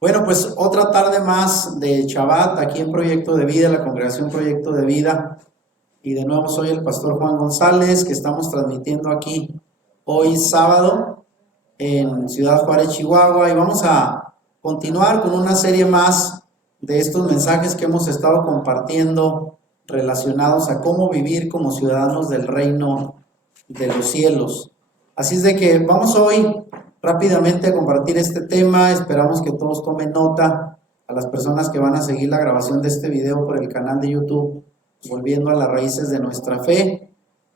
Bueno, pues otra tarde más de Shabbat aquí en Proyecto de Vida, la congregación Proyecto de Vida. Y de nuevo soy el pastor Juan González, que estamos transmitiendo aquí hoy sábado en Ciudad Juárez, Chihuahua. Y vamos a continuar con una serie más de estos mensajes que hemos estado compartiendo relacionados a cómo vivir como ciudadanos del reino de los cielos. Así es de que vamos hoy rápidamente a compartir este tema. Esperamos que todos tomen nota. A las personas que van a seguir la grabación de este video por el canal de YouTube, volviendo a las raíces de nuestra fe,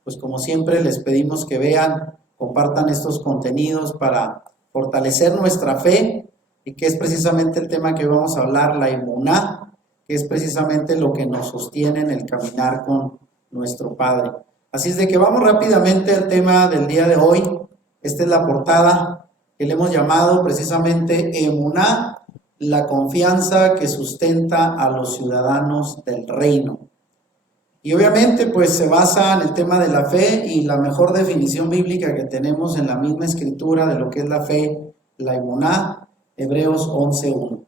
pues como siempre les pedimos que vean, compartan estos contenidos para fortalecer nuestra fe, y que es precisamente el tema que hoy vamos a hablar, la emuná, que es precisamente lo que nos sostiene en el caminar con nuestro Padre. Así es de que vamos rápidamente al tema del día de hoy. Esta es la portada que le hemos llamado precisamente emuná, la confianza que sustenta a los ciudadanos del reino. Y obviamente pues se basa en el tema de la fe, y la mejor definición bíblica que tenemos en la misma escritura de lo que es la fe, la emuná, Hebreos 11.1.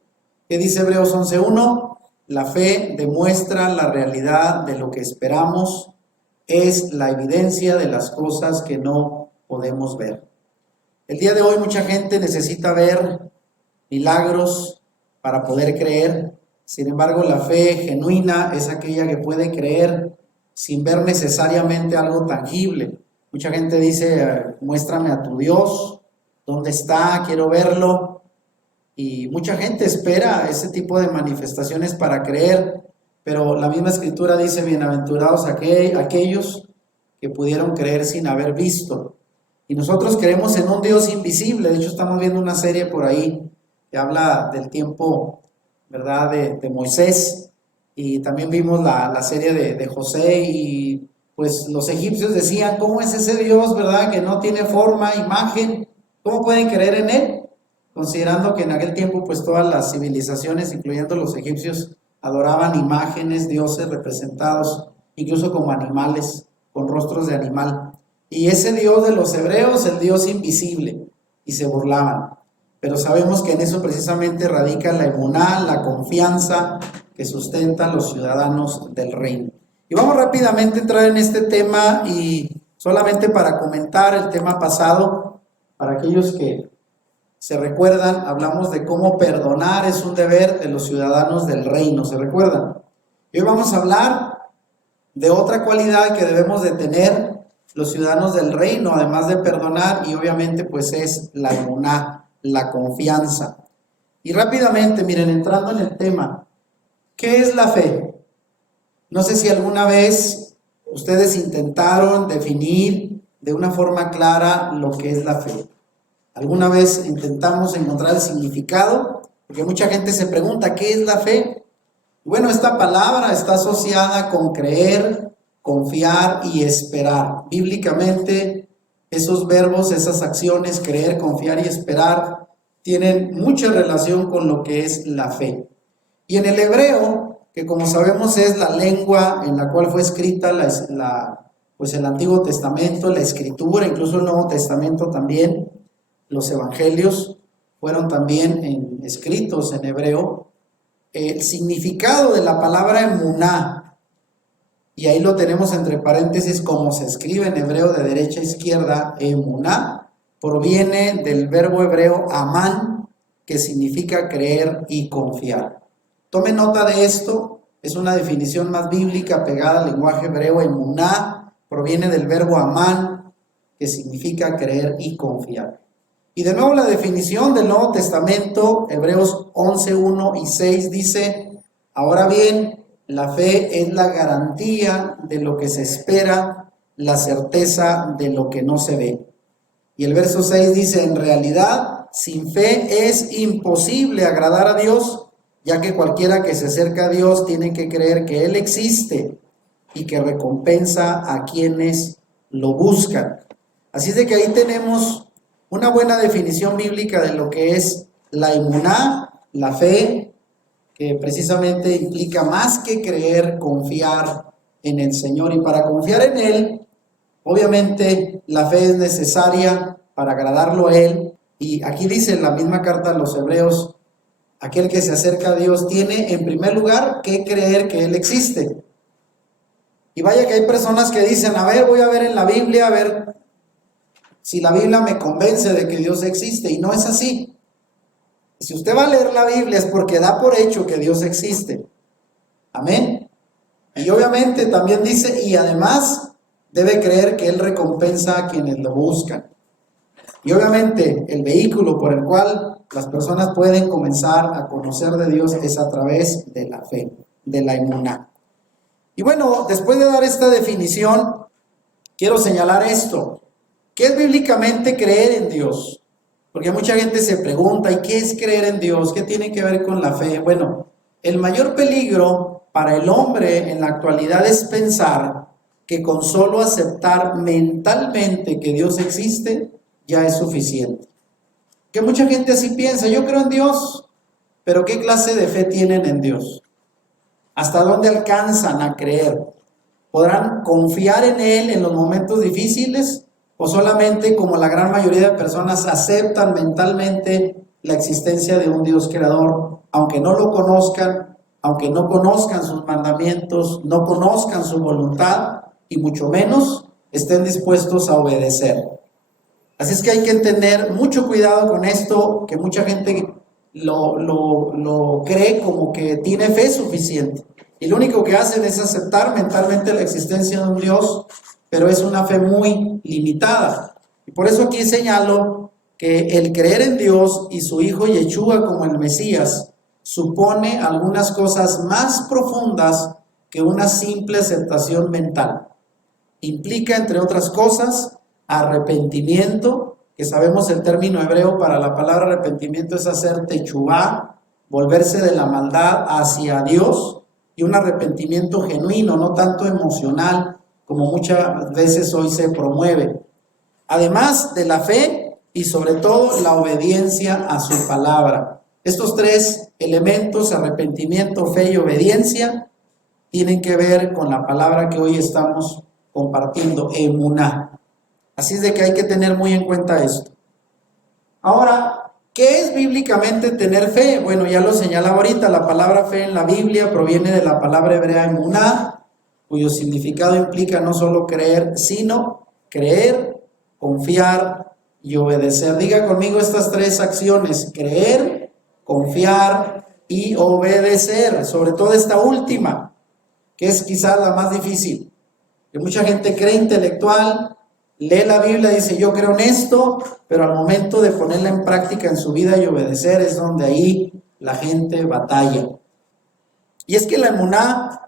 ¿Qué dice Hebreos 11.1? La fe demuestra la realidad de lo que esperamos, es la evidencia de las cosas que no podemos ver. El día de hoy mucha gente necesita ver milagros para poder creer. Sin embargo, la fe genuina es aquella que puede creer sin ver necesariamente algo tangible. Mucha gente dice, muéstrame a tu Dios, ¿dónde está? Quiero verlo. Y mucha gente espera ese tipo de manifestaciones para creer, pero la misma escritura dice, bienaventurados aquellos que pudieron creer sin haber visto. Y nosotros creemos en un Dios invisible. De hecho, estamos viendo una serie por ahí que habla del tiempo, ¿verdad?, de Moisés, y también vimos la serie de José, y pues los egipcios decían, ¿cómo es ese Dios, verdad, que no tiene forma, imagen? ¿Cómo pueden creer en él? Considerando que en aquel tiempo pues todas las civilizaciones, incluyendo los egipcios, adoraban imágenes, dioses representados incluso como animales, con rostros de animal. Y ese Dios de los hebreos, el Dios invisible, y se burlaban. Pero sabemos que en eso precisamente radica la emuná, la confianza que sustentan los ciudadanos del reino. Y vamos rápidamente a entrar en este tema, y solamente para comentar el tema pasado, para aquellos que se recuerdan, hablamos de cómo perdonar es un deber de los ciudadanos del reino, ¿se recuerdan? Y hoy vamos a hablar de otra cualidad que debemos de tener los ciudadanos del reino, además de perdonar, y obviamente pues es la emuná, la confianza. Y rápidamente, miren, entrando en el tema, ¿qué es la fe? No sé si alguna vez ustedes intentaron definir de una forma clara lo que es la fe. ¿Alguna vez intentamos encontrar el significado? Porque mucha gente se pregunta, ¿qué es la fe? Bueno, esta palabra está asociada con creer, confiar y esperar. Bíblicamente, esos verbos, esas acciones, creer, confiar y esperar, tienen mucha relación con lo que es la fe. Y en el hebreo, que como sabemos es la lengua en la cual fue escrita pues el Antiguo Testamento, la Escritura, incluso el Nuevo Testamento también, los evangelios fueron también escritos en hebreo. El significado de la palabra emuná, y ahí lo tenemos entre paréntesis como se escribe en hebreo de derecha a izquierda, emuná, proviene del verbo hebreo amán, que significa creer y confiar. Tome nota de esto, es una definición más bíblica pegada al lenguaje hebreo. Emuná proviene del verbo amán, que significa creer y confiar. Y de nuevo la definición del Nuevo Testamento, Hebreos 11:1 y 6 dice, ahora bien, la fe es la garantía de lo que se espera, la certeza de lo que no se ve. Y el verso 6 dice, en realidad, sin fe es imposible agradar a Dios, ya que cualquiera que se acerca a Dios tiene que creer que Él existe y que recompensa a quienes lo buscan. Así es de que ahí tenemos una buena definición bíblica de lo que es la emuná, la fe, que precisamente implica más que creer, confiar en el Señor. Y para confiar en Él, obviamente la fe es necesaria para agradarlo a Él. Y aquí dice en la misma carta a los Hebreos, aquel que se acerca a Dios, tiene en primer lugar que creer que Él existe. Y vaya que hay personas que dicen, a ver, voy a ver en la Biblia, a ver si la Biblia me convence de que Dios existe. Y no es así. Si usted va a leer la Biblia es porque da por hecho que Dios existe. Amén. Y obviamente también dice, y además debe creer que Él recompensa a quienes lo buscan. Y obviamente el vehículo por el cual las personas pueden comenzar a conocer de Dios es a través de la fe, de la emuná. Y bueno, después de dar esta definición, quiero señalar esto. ¿Qué es bíblicamente creer en Dios? Porque mucha gente se pregunta, ¿y qué es creer en Dios? ¿Qué tiene que ver con la fe? Bueno, el mayor peligro para el hombre en la actualidad es pensar que con solo aceptar mentalmente que Dios existe, ya es suficiente. Que mucha gente así piensa, yo creo en Dios, pero ¿qué clase de fe tienen en Dios? ¿Hasta dónde alcanzan a creer? ¿Podrán confiar en Él en los momentos difíciles? ¿O solamente, como la gran mayoría de personas, aceptan mentalmente la existencia de un Dios creador, aunque no lo conozcan, aunque no conozcan sus mandamientos, no conozcan su voluntad y mucho menos estén dispuestos a obedecer? Así es que hay que tener mucho cuidado con esto, que mucha gente lo cree como que tiene fe suficiente. Y lo único que hacen es aceptar mentalmente la existencia de un Dios, pero es una fe muy limitada. Y por eso aquí señalo que el creer en Dios y su Hijo Yeshua como el Mesías supone algunas cosas más profundas que una simple aceptación mental. Implica, entre otras cosas, arrepentimiento, que sabemos el término hebreo para la palabra arrepentimiento es hacer techubá, volverse de la maldad hacia Dios, y un arrepentimiento genuino, no tanto emocional como muchas veces hoy se promueve. Además de la fe y sobre todo la obediencia a su palabra. Estos tres elementos, arrepentimiento, fe y obediencia, tienen que ver con la palabra que hoy estamos compartiendo, emuná. Así es de que hay que tener muy en cuenta esto. Ahora, ¿qué es bíblicamente tener fe? Bueno, ya lo señalaba ahorita, la palabra fe en la Biblia proviene de la palabra hebrea emuná, cuyo significado implica no solo creer, sino creer, confiar y obedecer. Diga conmigo estas tres acciones: creer, confiar y obedecer. Sobre todo esta última, que es quizás la más difícil. Que mucha gente cree intelectual, lee la Biblia, dice yo creo en esto, pero al momento de ponerla en práctica en su vida y obedecer es donde ahí la gente batalla. Y es que la emuná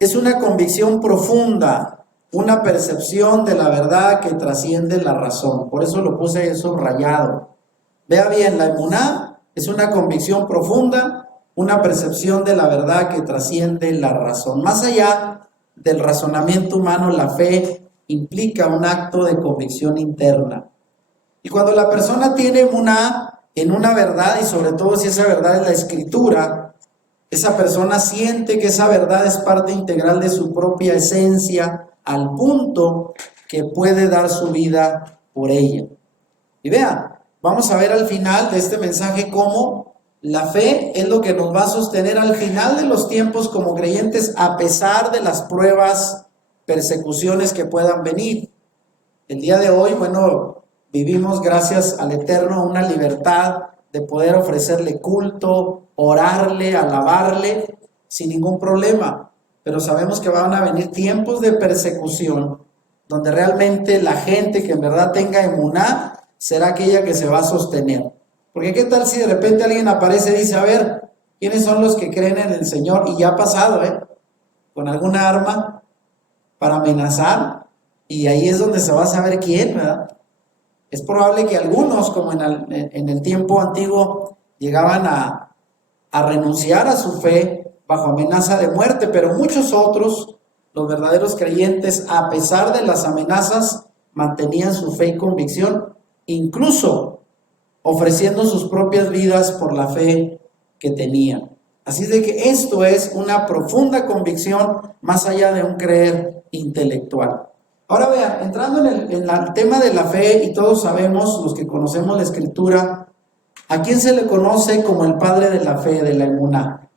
es una convicción profunda, una percepción de la verdad que trasciende la razón. Por eso lo puse ahí subrayado. Vea bien, la emuná es una convicción profunda, una percepción de la verdad que trasciende la razón. Más allá del razonamiento humano, la fe implica un acto de convicción interna. Y cuando la persona tiene emuná en una verdad, y sobre todo si esa verdad es la Escritura, esa persona siente que esa verdad es parte integral de su propia esencia, al punto que puede dar su vida por ella. Y vean, vamos a ver al final de este mensaje cómo la fe es lo que nos va a sostener al final de los tiempos como creyentes, a pesar de las pruebas, persecuciones que puedan venir. El día de hoy, bueno, vivimos gracias al Eterno una libertad de poder ofrecerle culto, orarle, alabarle, sin ningún problema. Pero sabemos que van a venir tiempos de persecución, donde realmente la gente que en verdad tenga emuná será aquella que se va a sostener. Porque qué tal si de repente alguien aparece y dice, a ver, ¿quiénes son los que creen en el Señor? Y ya ha pasado, con alguna arma para amenazar, y ahí es donde se va a saber quién, ¿verdad? Es probable que algunos, como en el tiempo antiguo, llegaban a renunciar a su fe bajo amenaza de muerte, pero muchos otros, los verdaderos creyentes, a pesar de las amenazas, mantenían su fe y convicción, incluso ofreciendo sus propias vidas por la fe que tenían. Así de que esto es una profunda convicción más allá de un creer intelectual. Ahora vean, entrando en el tema de la fe, y todos sabemos, los que conocemos la Escritura, ¿A quién se le conoce como el padre de la fe, de la emuná?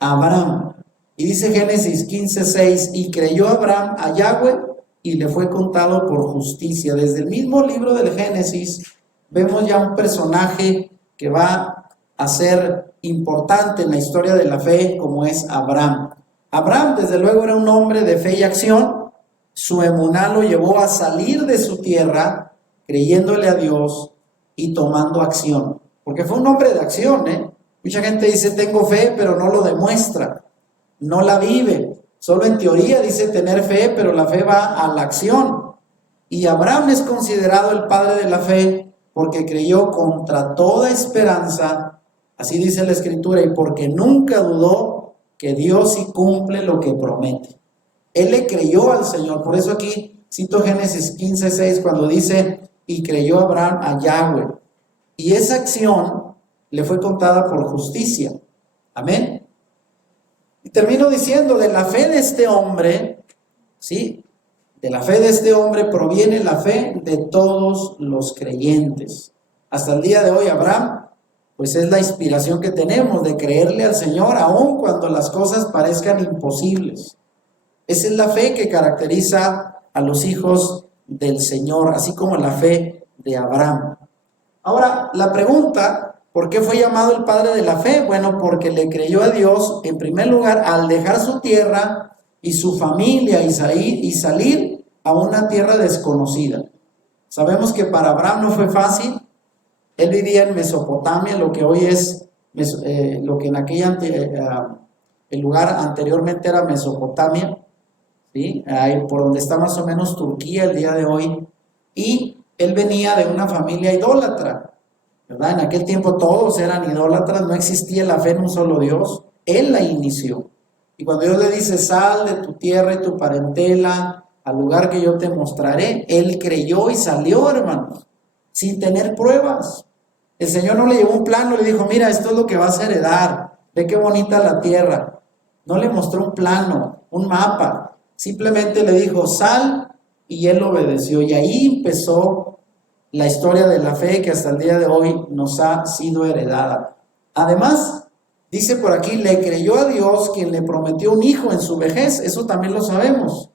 A Abraham. Y dice Génesis 15:6, y creyó Abraham a Yahweh y le fue contado por justicia. Desde el mismo libro del Génesis vemos ya un personaje que va a ser importante en la historia de la fe, como es Abraham. Abraham, desde luego, era un hombre de fe y acción. Su emuná lo llevó a salir de su tierra, creyéndole a Dios y tomando acción. Porque fue un hombre de acción, ¿eh? Mucha gente dice, tengo fe, pero no lo demuestra, no la vive. Solo en teoría dice tener fe, pero la fe va a la acción. Y Abraham es considerado el padre de la fe porque creyó contra toda esperanza, así dice la Escritura, y porque nunca dudó que Dios sí cumple lo que promete. Él le creyó al Señor. Por eso aquí cito Génesis 15:6 cuando dice, y creyó Abraham a Yahweh. Y esa acción le fue contada por justicia. Amén. Y termino diciendo, de la fe de este hombre, ¿sí? De la fe de este hombre proviene la fe de todos los creyentes. Hasta el día de hoy, Abraham, pues es la inspiración que tenemos de creerle al Señor, aun cuando las cosas parezcan imposibles. Esa es la fe que caracteriza a los hijos del Señor, así como la fe de Abraham. Ahora, la pregunta, ¿por qué fue llamado el padre de la fe? Bueno, porque le creyó a Dios, en primer lugar, al dejar su tierra y su familia y salir a una tierra desconocida. Sabemos que para Abraham no fue fácil. Él vivía en Mesopotamia, lo que hoy es, lo que en el lugar anteriormente era Mesopotamia, ¿sí? Ahí por donde está más o menos Turquía el día de hoy. Y él venía de una familia idólatra, ¿verdad? En aquel tiempo todos eran idólatras, no existía la fe en un solo Dios. Él la inició. Y cuando Dios le dice, sal de tu tierra y tu parentela al lugar que yo te mostraré, él creyó y salió, hermanos, sin tener pruebas. El Señor no le llevó un plano, le dijo, mira, esto es lo que vas a heredar, ve qué bonita la tierra. No le mostró un plano, un mapa, simplemente le dijo, sal, y él obedeció. Y ahí empezó la historia de la fe que hasta el día de hoy nos ha sido heredada. Además, dice por aquí, le creyó a Dios quien le prometió un hijo en su vejez. Eso también lo sabemos.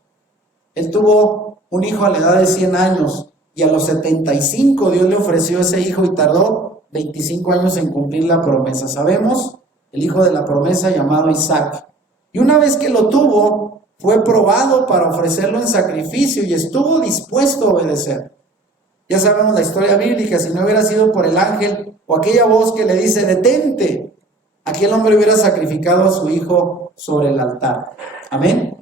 Él tuvo un hijo a la edad de 100 años y a los 75 Dios le ofreció ese hijo y tardó 25 años en cumplir la promesa. Sabemos, el hijo de la promesa llamado Isaac. Y una vez que lo tuvo, fue probado para ofrecerlo en sacrificio y estuvo dispuesto a obedecer. Ya sabemos la historia bíblica, si no hubiera sido por el ángel o aquella voz que le dice, detente, aquel hombre hubiera sacrificado a su hijo sobre el altar. Amén.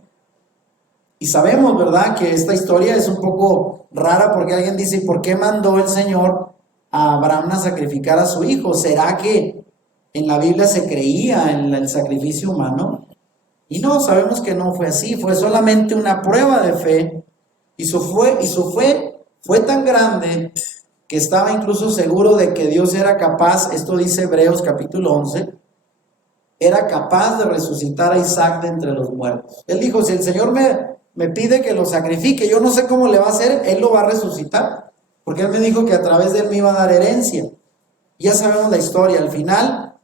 Y sabemos, ¿verdad?, que esta historia es un poco rara porque alguien dice, ¿por qué mandó el Señor a Abraham a sacrificar a su hijo? ¿Será que en la Biblia se creía en el sacrificio humano? Y no, sabemos que no fue así, fue solamente una prueba de fe. Y su fe fue tan grande que estaba incluso seguro de que Dios era capaz, esto dice Hebreos capítulo 11, era capaz de resucitar a Isaac de entre los muertos. Él dijo, si el Señor me pide que lo sacrifique, yo no sé cómo le va a hacer, Él lo va a resucitar, porque Él me dijo que a través de Él me iba a dar herencia. Ya sabemos la historia, al final,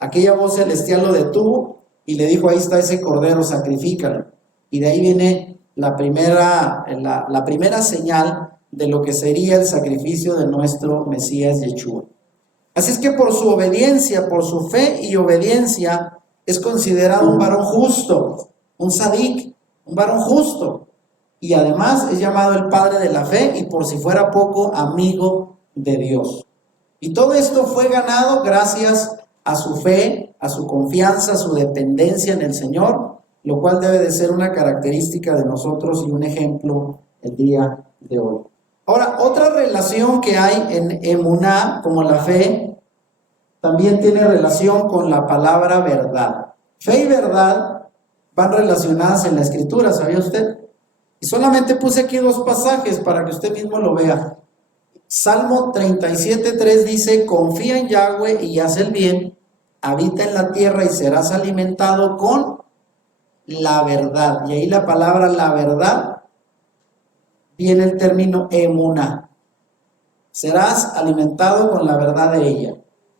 aquella voz celestial lo detuvo y le dijo, ahí está ese cordero, sacrifícalo. Y de ahí viene la primera señal de lo que sería el sacrificio de nuestro Mesías Yeshua. Así es que por su obediencia, por su fe y obediencia, es considerado un varón justo, un sadik, un varón justo. Y además es llamado el padre de la fe y por si fuera poco, amigo de Dios. Y todo esto fue ganado gracias a su fe, a su confianza, a su dependencia en el Señor, lo cual debe de ser una característica de nosotros y un ejemplo el día de hoy. Ahora, otra relación que hay en emuná, como la fe, también tiene relación con la palabra verdad. Fe y verdad van relacionadas en la Escritura, ¿sabía usted? Y solamente puse aquí 2 pasajes para que usted mismo lo vea. Salmo 37:3 dice, confía en Yahweh y haz el bien, habita en la tierra y serás alimentado con la verdad. Y ahí la palabra la verdad viene el término emuná. serás alimentado con la verdad de ella.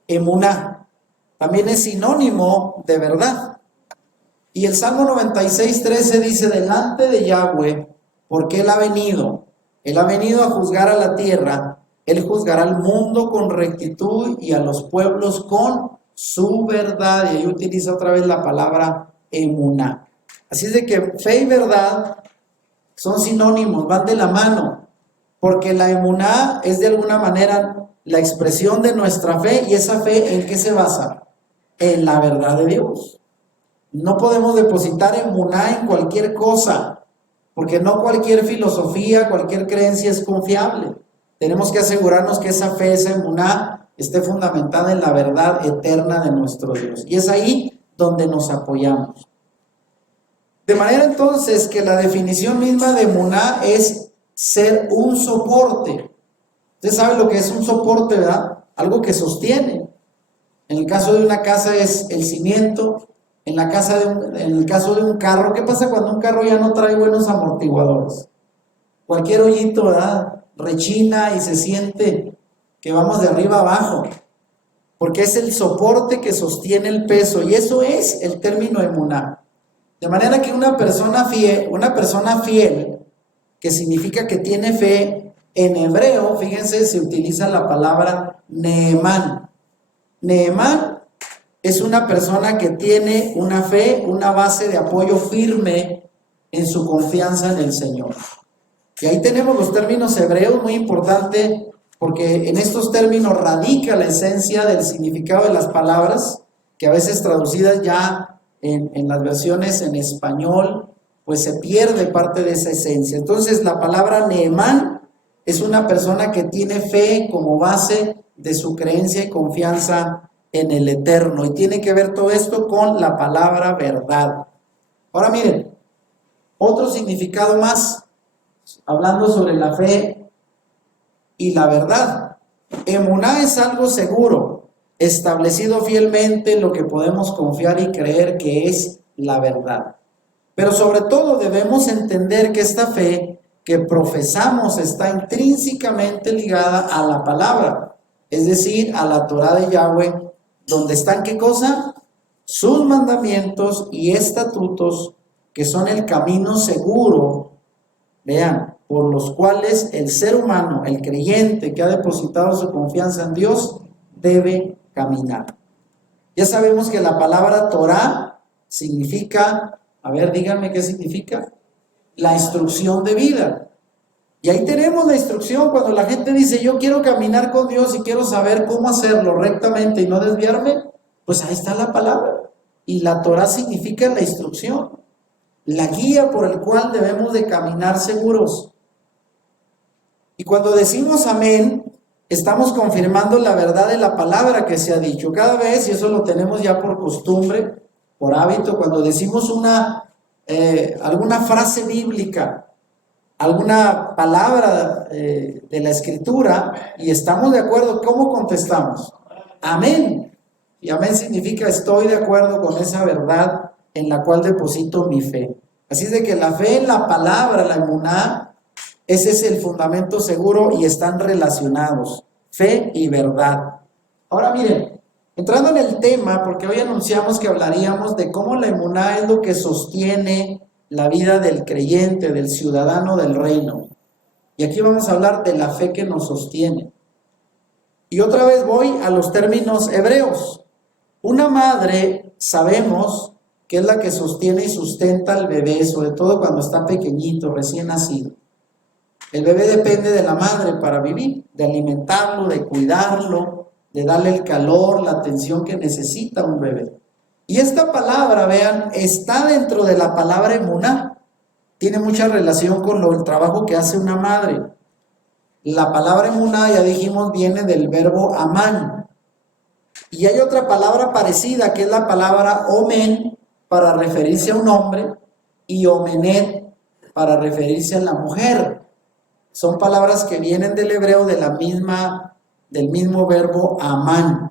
Emuná también es sinónimo de verdad. Y el Salmo 96:13 dice, delante de Yahweh, porque Él ha venido a juzgar a la tierra, Él juzgará al mundo con rectitud y a los pueblos con su verdad. Y ahí utiliza otra vez la palabra emuná. Así es de que fe y verdad son sinónimos, van de la mano, porque la emuná es de alguna manera la expresión de nuestra fe, y esa fe ¿en qué se basa? En la verdad de Dios. No podemos depositar emuná en cualquier cosa, porque no cualquier filosofía, cualquier creencia es confiable. Tenemos que asegurarnos que esa fe, esa emuná, esté fundamentada en la verdad eterna de nuestro Dios. Y es ahí donde nos apoyamos. De manera entonces que la definición misma de emuná es ser un soporte. Usted sabe lo que es un soporte, ¿verdad? Algo que sostiene. En el caso de una casa es el cimiento. En el caso de un carro, ¿qué pasa cuando un carro ya no trae buenos amortiguadores? Cualquier hoyito, ¿verdad? Rechina y se siente que vamos de arriba abajo, porque es el soporte que sostiene el peso, y eso es el término emuná. De manera que una persona fiel, que significa que tiene fe, en hebreo, fíjense, se utiliza la palabra neemán. Neemán es una persona que tiene una fe, una base de apoyo firme en su confianza en el Señor. Y ahí tenemos los términos hebreos, muy importante, porque en estos términos radica la esencia del significado de las palabras, que a veces traducidas ya en las versiones en español, pues se pierde parte de esa esencia. Entonces la palabra neemán es una persona que tiene fe como base de su creencia y confianza en el Eterno, y tiene que ver todo esto con la palabra verdad. Ahora miren, otro significado más, hablando sobre la fe y la verdad. Emuná es algo seguro, establecido fielmente en lo que podemos confiar y creer que es la verdad. Pero sobre todo debemos entender que esta fe que profesamos está intrínsecamente ligada a la palabra, es decir, a la Torá de Yahweh, donde están ¿qué cosa? Sus mandamientos y estatutos, que son el camino seguro, vean, por los cuales el ser humano, el creyente que ha depositado su confianza en Dios, debe caminar. Ya sabemos que la palabra Torá significa, a ver, díganme qué significa, la instrucción de vida. Y ahí tenemos la instrucción. Cuando la gente dice, yo quiero caminar con Dios y quiero saber cómo hacerlo rectamente y no desviarme, pues ahí está la palabra. Y la Torá significa la instrucción, la guía por el cual debemos de caminar seguros. Y cuando decimos amén, estamos confirmando la verdad de la palabra que se ha dicho. Cada vez, y eso lo tenemos ya por costumbre, por hábito, cuando decimos alguna frase bíblica, alguna palabra de la Escritura, y estamos de acuerdo, ¿cómo contestamos? Amén. Y amén significa estoy de acuerdo con esa verdad en la cual deposito mi fe. Así es de que la fe en la palabra, la emuná, ese es el fundamento seguro y están relacionados, fe y verdad. Ahora miren, entrando en el tema, porque hoy anunciamos que hablaríamos de cómo la emuná es lo que sostiene la vida del creyente, del ciudadano del reino. Y aquí vamos a hablar de la fe que nos sostiene. Y otra vez voy a los términos hebreos. Una madre, sabemos que es la que sostiene y sustenta al bebé, sobre todo cuando está pequeñito, recién nacido. El bebé depende de la madre para vivir, de alimentarlo, de cuidarlo, de darle el calor, la atención que necesita un bebé. Y esta palabra, vean, está dentro de la palabra emuná. Tiene mucha relación con el trabajo que hace una madre. La palabra emuná, ya dijimos, viene del verbo amán. Y hay otra palabra parecida, que es la palabra omen, para referirse a un hombre, y omenet, para referirse a la mujer. Son palabras que vienen del hebreo del mismo verbo amán,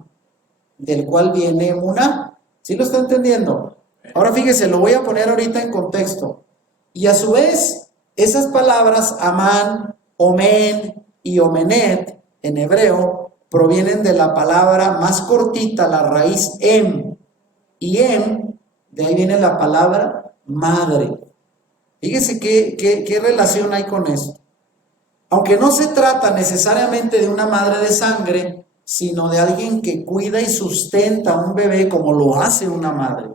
del cual viene emuná. ¿Sí lo está entendiendo? Ahora fíjese, lo voy a poner ahorita en contexto. Y a su vez, esas palabras amán, omen y omenet, en hebreo provienen de la palabra más cortita, la raíz em. Y em, de ahí viene la palabra madre. Fíjese qué relación hay con esto. Aunque no se trata necesariamente de una madre de sangre, sino de alguien que cuida y sustenta a un bebé como lo hace una madre.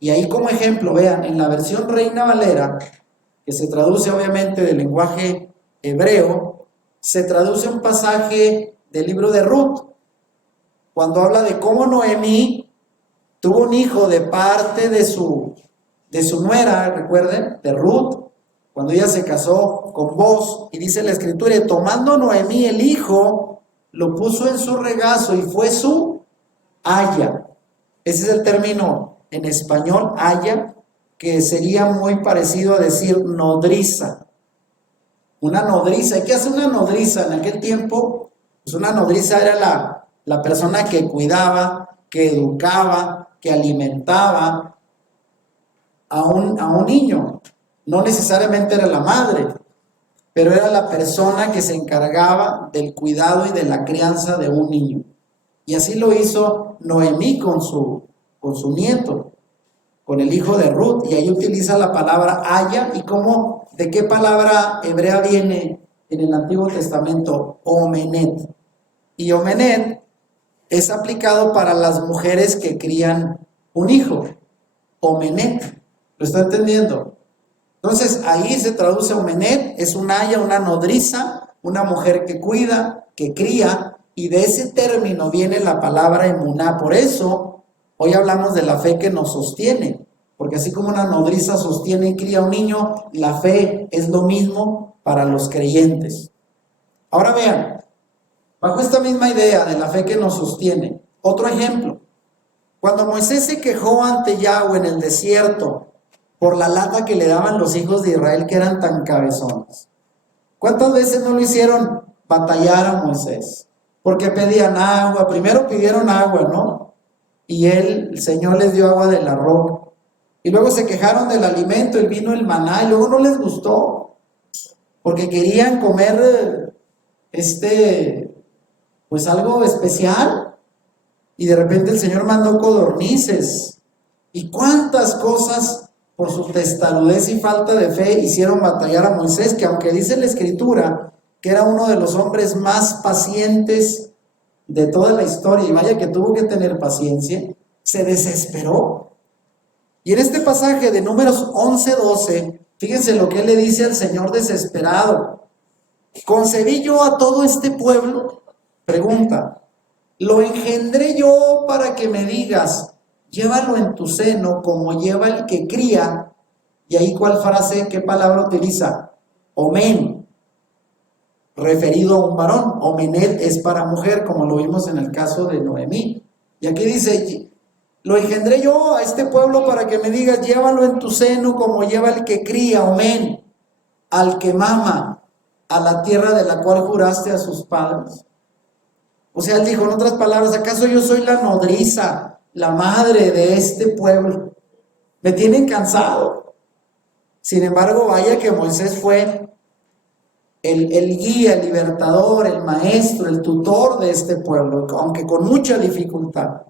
Y ahí como ejemplo, vean, en la versión Reina Valera, que se traduce obviamente del lenguaje hebreo, se traduce un pasaje del libro de Ruth, cuando habla de cómo Noemí tuvo un hijo de parte de su nuera, recuerden, de Ruth, cuando ella se casó con Boz, y dice la escritura, y tomando Noemí el hijo, lo puso en su regazo y fue su aya. Ese es el término en español, aya, que sería muy parecido a decir nodriza. Una nodriza. ¿Y qué hace una nodriza? En aquel tiempo, pues una nodriza era la persona que cuidaba, que educaba, que alimentaba a un niño. No necesariamente era la madre, pero era la persona que se encargaba del cuidado y de la crianza de un niño. Y así lo hizo Noemí con su nieto, con el hijo de Ruth, y ahí utiliza la palabra aya. ¿Y cómo, de qué palabra hebrea viene en el Antiguo Testamento? Omenet. Y Omenet es aplicado para las mujeres que crían un hijo. Omenet. ¿Lo está entendiendo? Entonces ahí se traduce Omenet, es un aya, una nodriza, una mujer que cuida, que cría, y de ese término viene la palabra emuná. Por eso hoy hablamos de la fe que nos sostiene, porque así como una nodriza sostiene y cría a un niño, la fe es lo mismo para los creyentes. Ahora vean, bajo esta misma idea de la fe que nos sostiene, otro ejemplo. Cuando Moisés se quejó ante Yahweh en el desierto por la lata que le daban los hijos de Israel que eran tan cabezones, ¿cuántas veces no lo hicieron batallar a Moisés? Porque pedían agua, primero pidieron agua, ¿no? Y el Señor les dio agua de la roca. Y luego se quejaron del alimento, el vino, el maná, y luego no les gustó, porque querían comer pues algo especial, y de repente el Señor mandó codornices. Y cuántas cosas por su testarudez y falta de fe hicieron batallar a Moisés, que aunque dice la escritura que era uno de los hombres más pacientes de toda la historia, y vaya que tuvo que tener paciencia, se desesperó. Y en este pasaje de Números 11:12, fíjense lo que él le dice al Señor desesperado: ¿concebí yo a todo este pueblo? Pregunta. ¿Lo engendré yo para que me digas, llévalo en tu seno como lleva el que cría? Y ahí, ¿cuál frase, qué palabra utiliza? Omen, referido a un varón. Omenet es para mujer, como lo vimos en el caso de Noemí. Y aquí dice, lo engendré yo a este pueblo para que me digas, llévalo en tu seno como lleva el que cría, omen, al que mama, a la tierra de la cual juraste a sus padres. O sea, él dijo, en otras palabras, ¿acaso yo soy la nodriza, la madre de este pueblo? Me tienen cansado. Sin embargo, vaya que Moisés fue el guía, el libertador, el maestro, el tutor de este pueblo, aunque con mucha dificultad.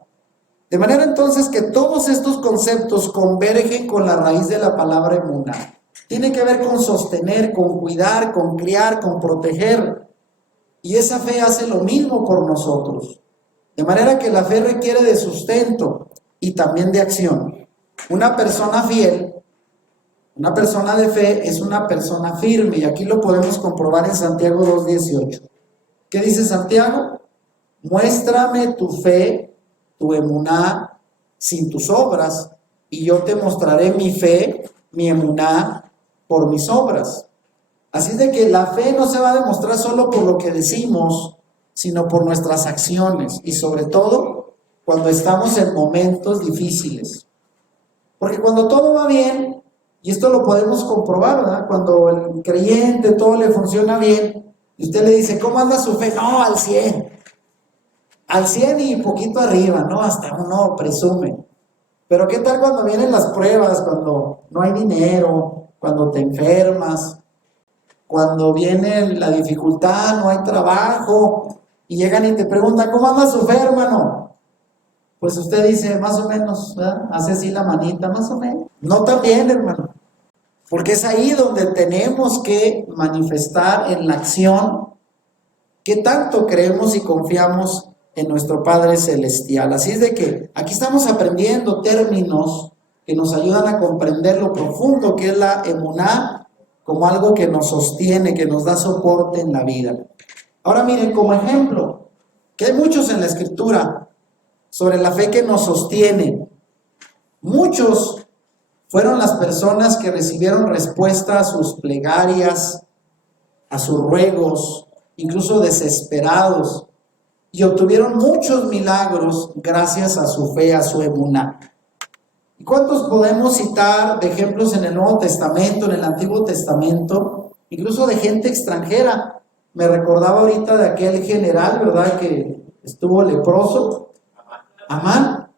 De manera entonces que todos estos conceptos convergen con la raíz de la palabra emuná. Tiene que ver con sostener, con cuidar, con criar, con proteger. Y esa fe hace lo mismo por nosotros. De manera que la fe requiere de sustento y también de acción. Una persona fiel, una persona de fe, es una persona firme. Y aquí lo podemos comprobar en Santiago 2:18. ¿Qué dice Santiago? Muéstrame tu fe, tu emuná, sin tus obras, y yo te mostraré mi fe, mi emuná, por mis obras. Así de que la fe no se va a demostrar solo por lo que decimos, sino por nuestras acciones, y sobre todo cuando estamos en momentos difíciles. Porque cuando todo va bien, y esto lo podemos comprobar, ¿verdad? Cuando el creyente todo le funciona bien, y usted le dice, ¿cómo anda su fe? No, al 100. Al 100 y poquito arriba, ¿no? Hasta uno presume. Pero ¿qué tal cuando vienen las pruebas? Cuando no hay dinero, cuando te enfermas, cuando viene la dificultad, no hay trabajo, y llegan y te preguntan, ¿cómo anda su fe, hermano? Pues usted dice, más o menos, ¿verdad? Hace así la manita, más o menos. No tan bien, hermano. Porque es ahí donde tenemos que manifestar en la acción qué tanto creemos y confiamos en nuestro Padre Celestial. Así es de que aquí estamos aprendiendo términos que nos ayudan a comprender lo profundo que es la emuná como algo que nos sostiene, que nos da soporte en la vida. Ahora miren, como ejemplo, que hay muchos en la Escritura sobre la fe que nos sostiene. Muchos fueron las personas que recibieron respuesta a sus plegarias, a sus ruegos, incluso desesperados, y obtuvieron muchos milagros gracias a su fe, a su emuná. ¿Y cuántos podemos citar de ejemplos en el Nuevo Testamento, en el Antiguo Testamento, incluso de gente extranjera? Me recordaba ahorita de aquel general, ¿verdad?, que estuvo leproso, Amán,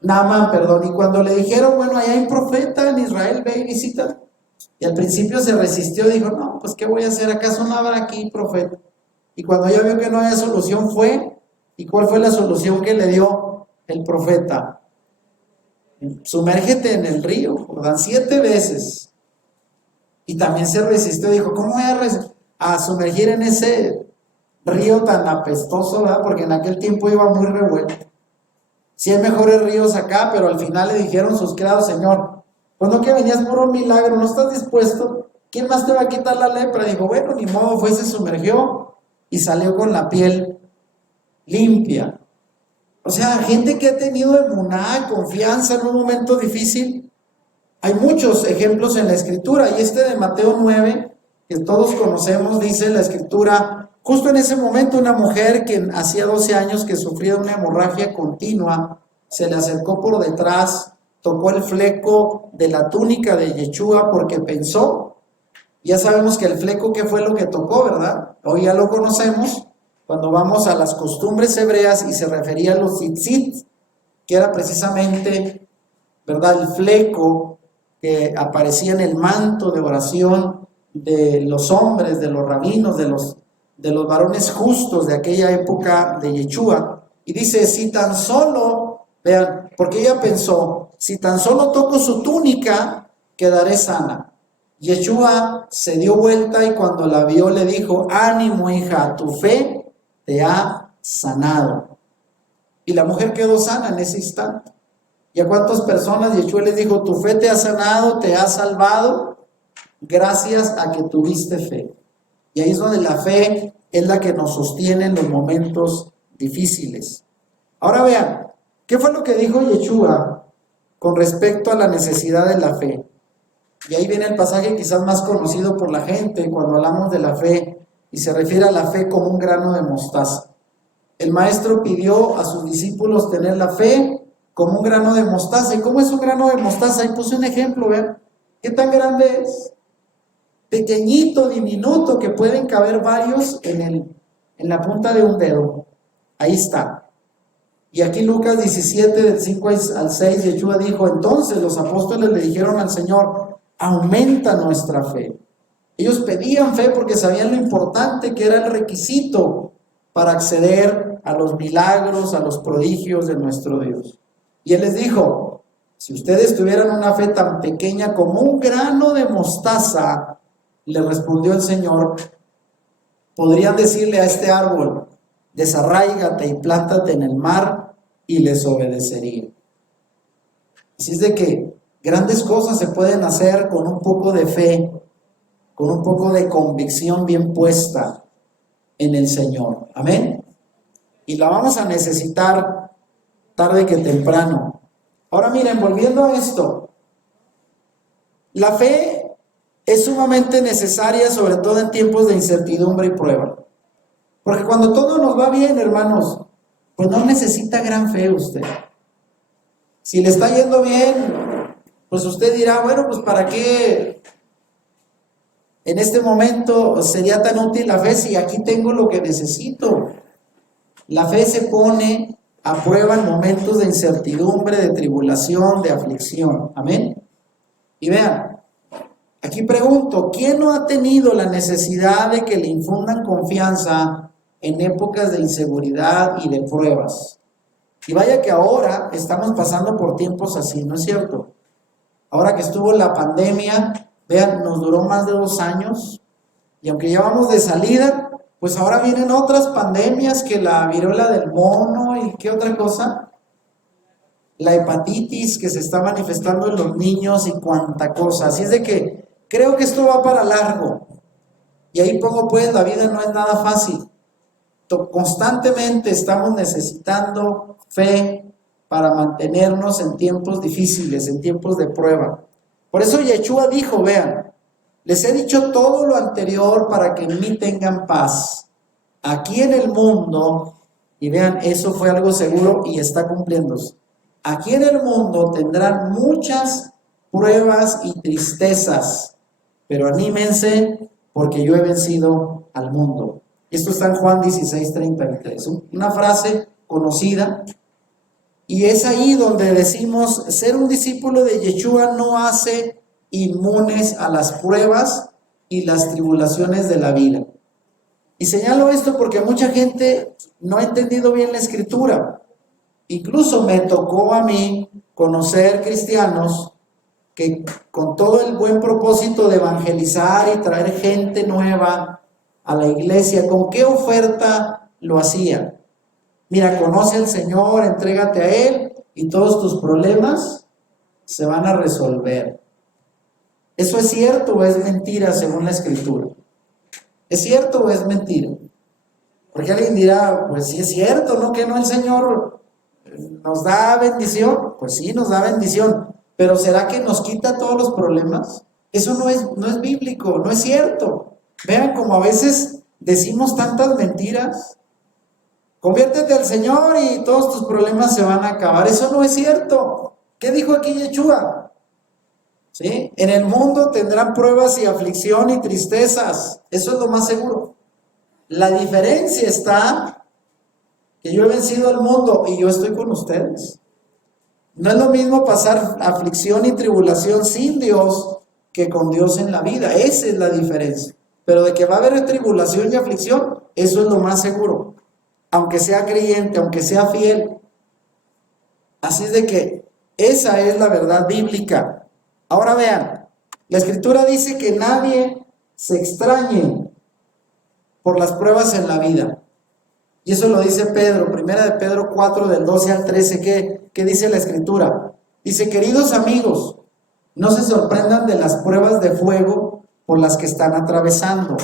Naamán, perdón, y cuando le dijeron, bueno, allá hay un profeta en Israel, ve y visita. Y al principio se resistió, dijo, no, pues ¿qué voy a hacer? ¿Acaso no habrá aquí profeta? Y cuando ya vio que no había solución fue, ¿y cuál fue la solución que le dio el profeta? Sumérgete en el río, ¿verdad? 7 veces. Y también se resistió, dijo, ¿cómo voy a sumergir en ese río tan apestoso, ¿verdad? Porque en aquel tiempo iba muy revuelto. Sí hay mejores ríos acá, pero al final le dijeron sus criados, Señor, pues no que venías por un milagro, ¿no estás dispuesto? ¿Quién más te va a quitar la lepra? Dijo, bueno, ni modo, fue, se sumergió y salió con la piel limpia. O sea, gente que ha tenido emuná, confianza en un momento difícil. Hay muchos ejemplos en la Escritura, y este de Mateo 9, que todos conocemos, dice la Escritura, justo en ese momento una mujer que hacía 12 años que sufría una hemorragia continua, se le acercó por detrás, tocó el fleco de la túnica de Yeshua porque pensó, ya sabemos que el fleco, ¿qué fue lo que tocó, verdad? Hoy ya lo conocemos, cuando vamos a las costumbres hebreas y se refería a los tzitzit, que era precisamente, ¿verdad?, el fleco que aparecía en el manto de oración de los hombres, de los rabinos, de los varones justos de aquella época de Yeshua. Y dice, si tan solo, vean, porque ella pensó, si tan solo toco su túnica, quedaré sana. Yeshua se dio vuelta y cuando la vio le dijo, ánimo hija, tu fe te ha sanado. Y la mujer quedó sana en ese instante. ¿Y a cuántas personas Yeshua les dijo, tu fe te ha sanado, te ha salvado, gracias a que tuviste fe? Y ahí es donde la fe es la que nos sostiene en los momentos difíciles. Ahora vean, ¿qué fue lo que dijo Yeshua con respecto a la necesidad de la fe? Y ahí viene el pasaje quizás más conocido por la gente cuando hablamos de la fe, y se refiere a la fe como un grano de mostaza. El maestro pidió a sus discípulos tener la fe como un grano de mostaza. ¿Y cómo es un grano de mostaza? Ahí puse un ejemplo, vean. ¿Qué tan grande es? Pequeñito, diminuto, que pueden caber varios en la punta de un dedo. Ahí está. Y aquí Lucas 17, del 5 al 6, Yeshua dijo, entonces los apóstoles le dijeron al Señor, aumenta nuestra fe. Ellos pedían fe porque sabían lo importante que era el requisito para acceder a los milagros, a los prodigios de nuestro Dios. Y Él les dijo, si ustedes tuvieran una fe tan pequeña como un grano de mostaza, le respondió el Señor, podrían decirle a este árbol, desarráigate y plántate en el mar, y les obedecería. Así es de que grandes cosas se pueden hacer con un poco de fe, con un poco de convicción bien puesta en el Señor. Amén. Y la vamos a necesitar tarde que temprano. Ahora miren, volviendo a esto, la fe es sumamente necesaria, sobre todo en tiempos de incertidumbre y prueba. Porque cuando todo nos va bien, hermanos, pues no necesita gran fe usted. Si le está yendo bien, pues usted dirá, bueno, pues ¿para qué en este momento sería tan útil la fe si aquí tengo lo que necesito? La fe se pone a prueba en momentos de incertidumbre, de tribulación, de aflicción. Amén. Y vean, aquí pregunto, ¿quién no ha tenido la necesidad de que le infundan confianza en épocas de inseguridad y de pruebas. Y vaya que ahora estamos pasando por tiempos así, ¿no es cierto? Ahora que estuvo la pandemia, vean, nos duró más de 2 años, y aunque llevamos de salida, pues ahora vienen otras pandemias, que la viruela del mono y qué otra cosa, la hepatitis que se está manifestando en los niños y cuánta cosa. Así es de que creo que esto va para largo. Y ahí pongo pues, la vida no es nada fácil. Constantemente estamos necesitando fe para mantenernos en tiempos difíciles, en tiempos de prueba. Por eso Yeshua dijo, vean, les he dicho todo lo anterior para que en mí tengan paz. Aquí en el mundo, y vean, eso fue algo seguro y está cumpliéndose. Aquí en el mundo tendrán muchas pruebas y tristezas, pero anímense porque yo he vencido al mundo. Esto está en Juan 16:33, una frase conocida, y es ahí donde decimos, ser un discípulo de Yeshua no hace inmunes a las pruebas y las tribulaciones de la vida. Y señalo esto porque mucha gente no ha entendido bien la escritura. Incluso me tocó a mí conocer cristianos que con todo el buen propósito de evangelizar y traer gente nueva a la iglesia, ¿con qué oferta lo hacían? Mira, conoce al Señor, entrégate a Él y todos tus problemas se van a resolver. ¿Eso es cierto o es mentira según la escritura? ¿Es cierto o es mentira? Porque alguien dirá, pues sí es cierto, ¿no? Que no, el Señor nos da bendición. Pues sí, nos da bendición, pero ¿será que nos quita todos los problemas? Eso no es bíblico, no es cierto. Vean como a veces decimos tantas mentiras. Conviértete al Señor y todos tus problemas se van a acabar. Eso no es cierto. ¿Qué dijo aquí Yeshua? ¿Sí? En el mundo tendrán pruebas y aflicción y tristezas. Eso es lo más seguro. La diferencia está que yo he vencido al mundo y yo estoy con ustedes. No es lo mismo pasar aflicción y tribulación sin Dios que con Dios en la vida. Esa es la diferencia. Pero de que va a haber tribulación y aflicción, eso es lo más seguro. Aunque sea creyente, aunque sea fiel. Así es de que esa es la verdad bíblica. Ahora vean, la escritura dice que nadie se extrañe por las pruebas en la vida. Y eso lo dice Pedro, primera de Pedro 4, del 12 al 13, ¿qué dice la escritura? Dice, queridos amigos, no se sorprendan de las pruebas de fuego por las que están atravesando.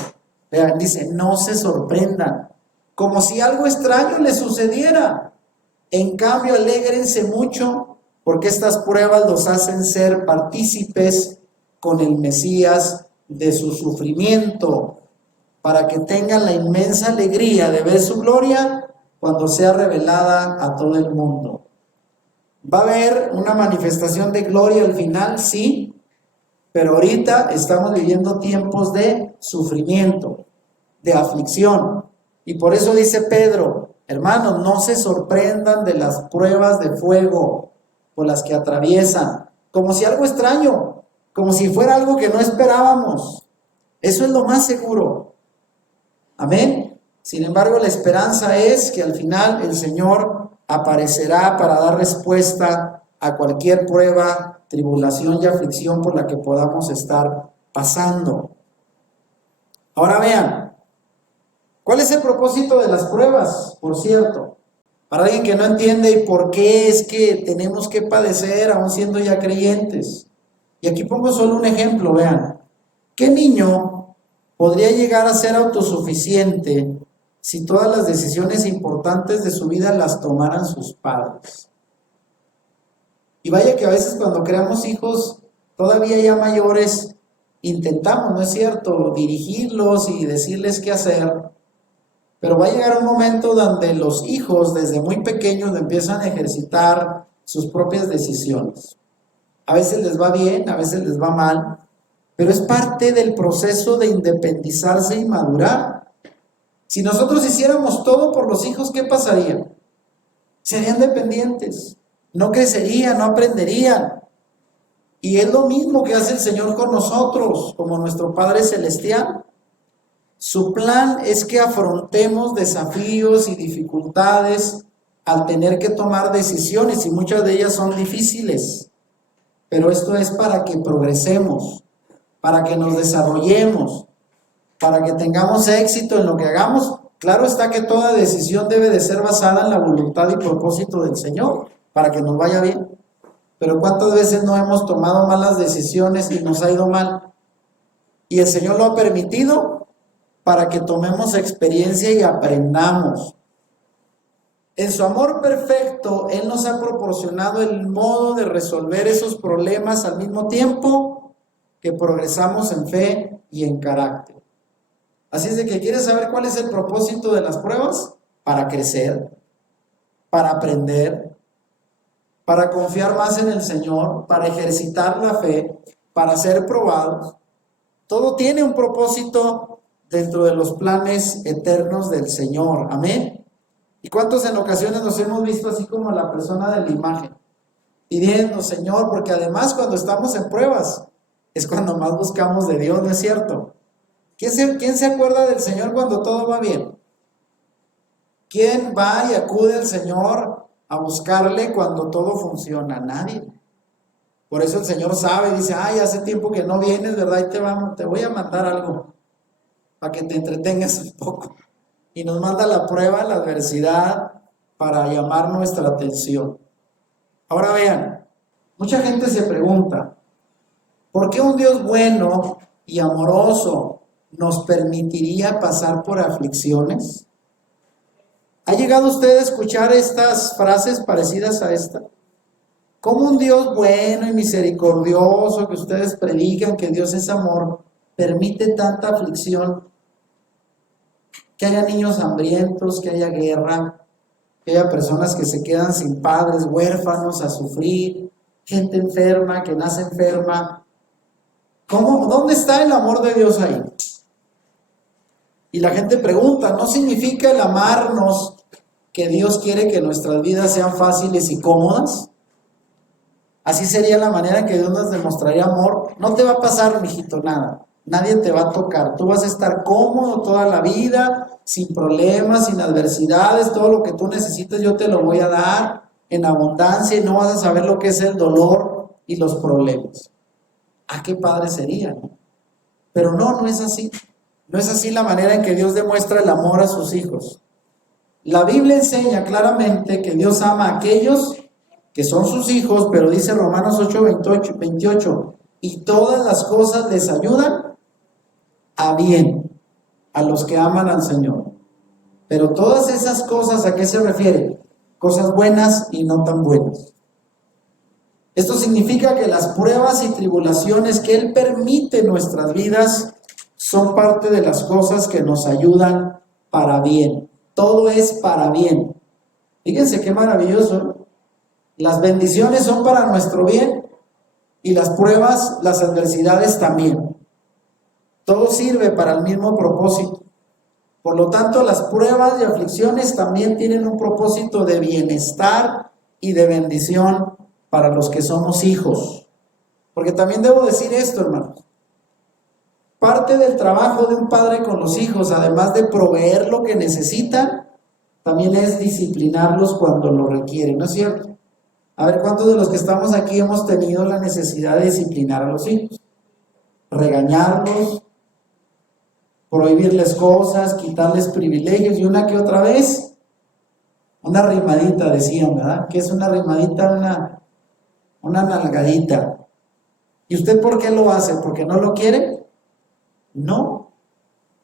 Vean, dice, no se sorprendan, como si algo extraño les sucediera. En cambio, alégrense mucho, porque estas pruebas los hacen ser partícipes con el Mesías de su sufrimiento, para que tengan la inmensa alegría de ver su gloria cuando sea revelada a todo el mundo. ¿Va a haber una manifestación de gloria al final? Sí, pero ahorita estamos viviendo tiempos de sufrimiento, de aflicción. Y por eso dice Pedro, hermanos, no se sorprendan de las pruebas de fuego por las que atraviesan, como si algo extraño, como si fuera algo que no esperábamos. Eso es lo más seguro. Amén. Sin embargo, la esperanza es que al final el Señor aparecerá para dar respuesta a cualquier prueba, tribulación y aflicción por la que podamos estar pasando. Ahora vean, ¿cuál es el propósito de las pruebas? Por cierto, para alguien que no entiende y por qué es que tenemos que padecer aún siendo ya creyentes. Y aquí pongo solo un ejemplo, vean. ¿Qué niño podría llegar a ser autosuficiente si todas las decisiones importantes de su vida las tomaran sus padres? Y vaya que a veces cuando creamos hijos, todavía ya mayores, intentamos, ¿no es cierto?, dirigirlos y decirles qué hacer. Pero va a llegar un momento donde los hijos desde muy pequeños empiezan a ejercitar sus propias decisiones. A veces les va bien, a veces les va mal, pero es parte del proceso de independizarse y madurar. Si nosotros hiciéramos todo por los hijos, ¿qué pasaría? Serían dependientes, no crecerían, no aprenderían. Y es lo mismo que hace el Señor con nosotros, como nuestro Padre Celestial. Su plan es que afrontemos desafíos y dificultades al tener que tomar decisiones, y muchas de ellas son difíciles, pero esto es para que progresemos, para que nos desarrollemos, para que tengamos éxito en lo que hagamos. Claro está que toda decisión debe de ser basada en la voluntad y propósito del Señor, para que nos vaya bien. Pero ¿cuántas veces no hemos tomado malas decisiones y nos ha ido mal? Y el Señor lo ha permitido para que tomemos experiencia y aprendamos. En su amor perfecto, Él nos ha proporcionado el modo de resolver esos problemas al mismo tiempo que progresamos en fe y en carácter. Así es de que, ¿quieres saber cuál es el propósito de las pruebas? Para crecer, para aprender, para confiar más en el Señor, para ejercitar la fe, para ser probados. Todo tiene un propósito dentro de los planes eternos del Señor. Amén. ¿Y cuántos en ocasiones nos hemos visto así como la persona de la imagen? Pidiendo, Señor, porque además cuando estamos en pruebas es cuando más buscamos de Dios, ¿no es cierto? ¿Quién se acuerda del Señor cuando todo va bien? ¿Quién va y acude al Señor a buscarle cuando todo funciona? Nadie. Por eso el Señor sabe, dice, ay, hace tiempo que no vienes, ¿verdad? Y te voy a mandar algo para que te entretengas un poco. Y nos manda la prueba, la adversidad, para llamar nuestra atención. Ahora vean, mucha gente se pregunta, ¿por qué un Dios bueno y amoroso nos permitiría pasar por aflicciones? ¿Ha llegado usted a escuchar estas frases parecidas a esta? ¿Cómo un Dios bueno y misericordioso que ustedes predican que Dios es amor permite tanta aflicción? Que haya niños hambrientos, que haya guerra, que haya personas que se quedan sin padres, huérfanos a sufrir, gente enferma, que nace enferma. ¿Dónde está el amor de Dios ahí? Y la gente pregunta, ¿no significa el amarnos que Dios quiere que nuestras vidas sean fáciles y cómodas? Así sería la manera en que Dios nos demostraría amor. No te va a pasar, mijito, nada. Nadie te va a tocar. Tú vas a estar cómodo toda la vida, sin problemas, sin adversidades. Todo lo que tú necesites yo te lo voy a dar en abundancia y no vas a saber lo que es el dolor y los problemas. Ah, qué padre sería, ¿no? Pero no es así. No es así la manera en que Dios demuestra el amor a sus hijos. La Biblia enseña claramente que Dios ama a aquellos que son sus hijos, pero dice Romanos 8:28, y todas las cosas les ayudan a bien a los que aman al Señor. Pero todas esas cosas, ¿a qué se refiere? Cosas buenas y no tan buenas. Esto significa que las pruebas y tribulaciones que Él permite en nuestras vidas son parte de las cosas que nos ayudan para bien. Todo es para bien. Fíjense qué maravilloso, ¿no? Las bendiciones son para nuestro bien y las pruebas, las adversidades también. Todo sirve para el mismo propósito. Por lo tanto, las pruebas y aflicciones también tienen un propósito de bienestar y de bendición para los que somos hijos. Porque también debo decir esto, hermanos. Parte del trabajo de un padre con los hijos, además de proveer lo que necesitan, también es disciplinarlos cuando lo requieren, ¿no es cierto? A ver, ¿cuántos de los que estamos aquí hemos tenido la necesidad de disciplinar a los hijos? Regañarlos, prohibirles cosas, quitarles privilegios, y una que otra vez, una rimadita decían, ¿verdad? ¿Qué es una rimadita? Una nalgadita. ¿Y usted por qué lo hace? ¿Porque no lo quiere? No,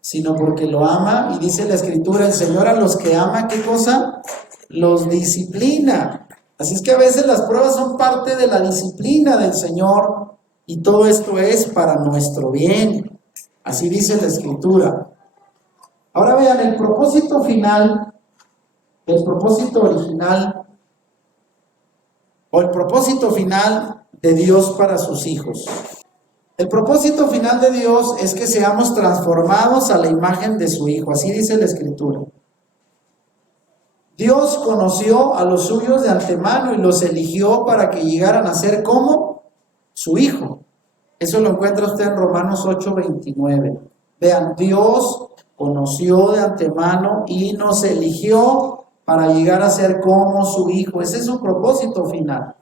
sino porque lo ama, y dice la Escritura, el Señor a los que ama, ¿qué cosa? Los disciplina. Así es que a veces las pruebas son parte de la disciplina del Señor, y todo esto es para nuestro bien. Así dice la Escritura. Ahora vean, el propósito final, el propósito original, o el propósito final de Dios para sus hijos. El propósito final de Dios es que seamos transformados a la imagen de su Hijo. Así dice la Escritura. Dios conoció a los suyos de antemano y los eligió para que llegaran a ser como su Hijo. Eso lo encuentra usted en Romanos 8:29. Vean, Dios conoció de antemano y nos eligió para llegar a ser como su Hijo. Ese es su propósito final.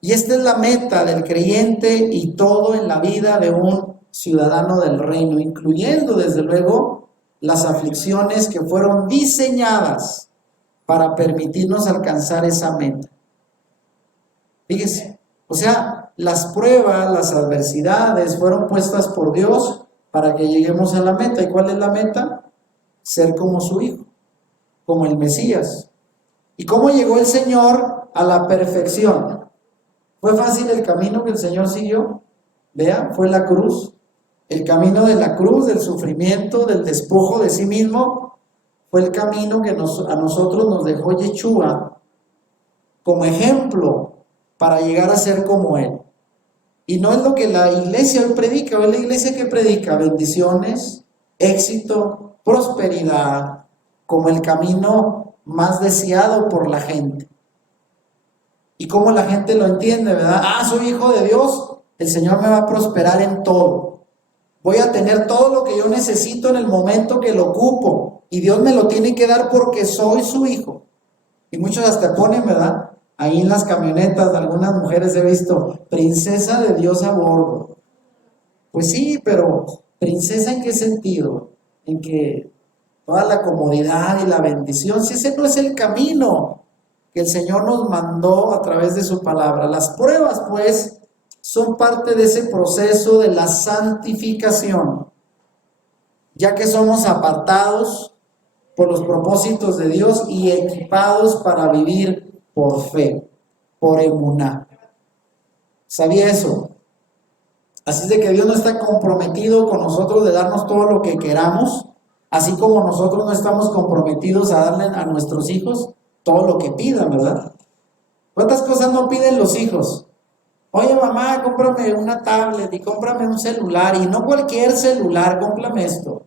Y esta es la meta del creyente y todo en la vida de un ciudadano del reino, incluyendo desde luego las aflicciones que fueron diseñadas para permitirnos alcanzar esa meta. Fíjese, o sea, las pruebas, las adversidades fueron puestas por Dios para que lleguemos a la meta. ¿Y cuál es la meta? Ser como su Hijo, como el Mesías. ¿Y cómo llegó el Señor a la perfección? ¿Fue fácil el camino que el Señor siguió? Vean, fue la cruz. El camino de la cruz, del sufrimiento, del despojo de sí mismo, fue el camino que a nosotros nos dejó Yeshua como ejemplo para llegar a ser como Él. Y no es lo que la iglesia hoy predica. Hoy la iglesia que predica bendiciones, éxito, prosperidad, como el camino más deseado por la gente. Y cómo la gente lo entiende, ¿verdad? Soy hijo de Dios, el Señor me va a prosperar en todo. Voy a tener todo lo que yo necesito en el momento que lo ocupo. Y Dios me lo tiene que dar porque soy su hijo. Y muchos hasta ponen, ¿verdad? Ahí en las camionetas de algunas mujeres he visto, princesa de Dios a bordo. Pues sí, pero ¿princesa en qué sentido? En que toda la comodidad y la bendición, si ese no es el camino que el Señor nos mandó a través de su palabra. Las pruebas, pues, son parte de ese proceso de la santificación, ya que somos apartados por los propósitos de Dios y equipados para vivir por fe, por emuná. ¿Sabía eso? Así de que Dios no está comprometido con nosotros de darnos todo lo que queramos, así como nosotros no estamos comprometidos a darle a nuestros hijos todo lo que pidan, ¿verdad? ¿Cuántas cosas no piden los hijos? Oye, mamá, cómprame una tablet y cómprame un celular, y no cualquier celular, cómprame esto.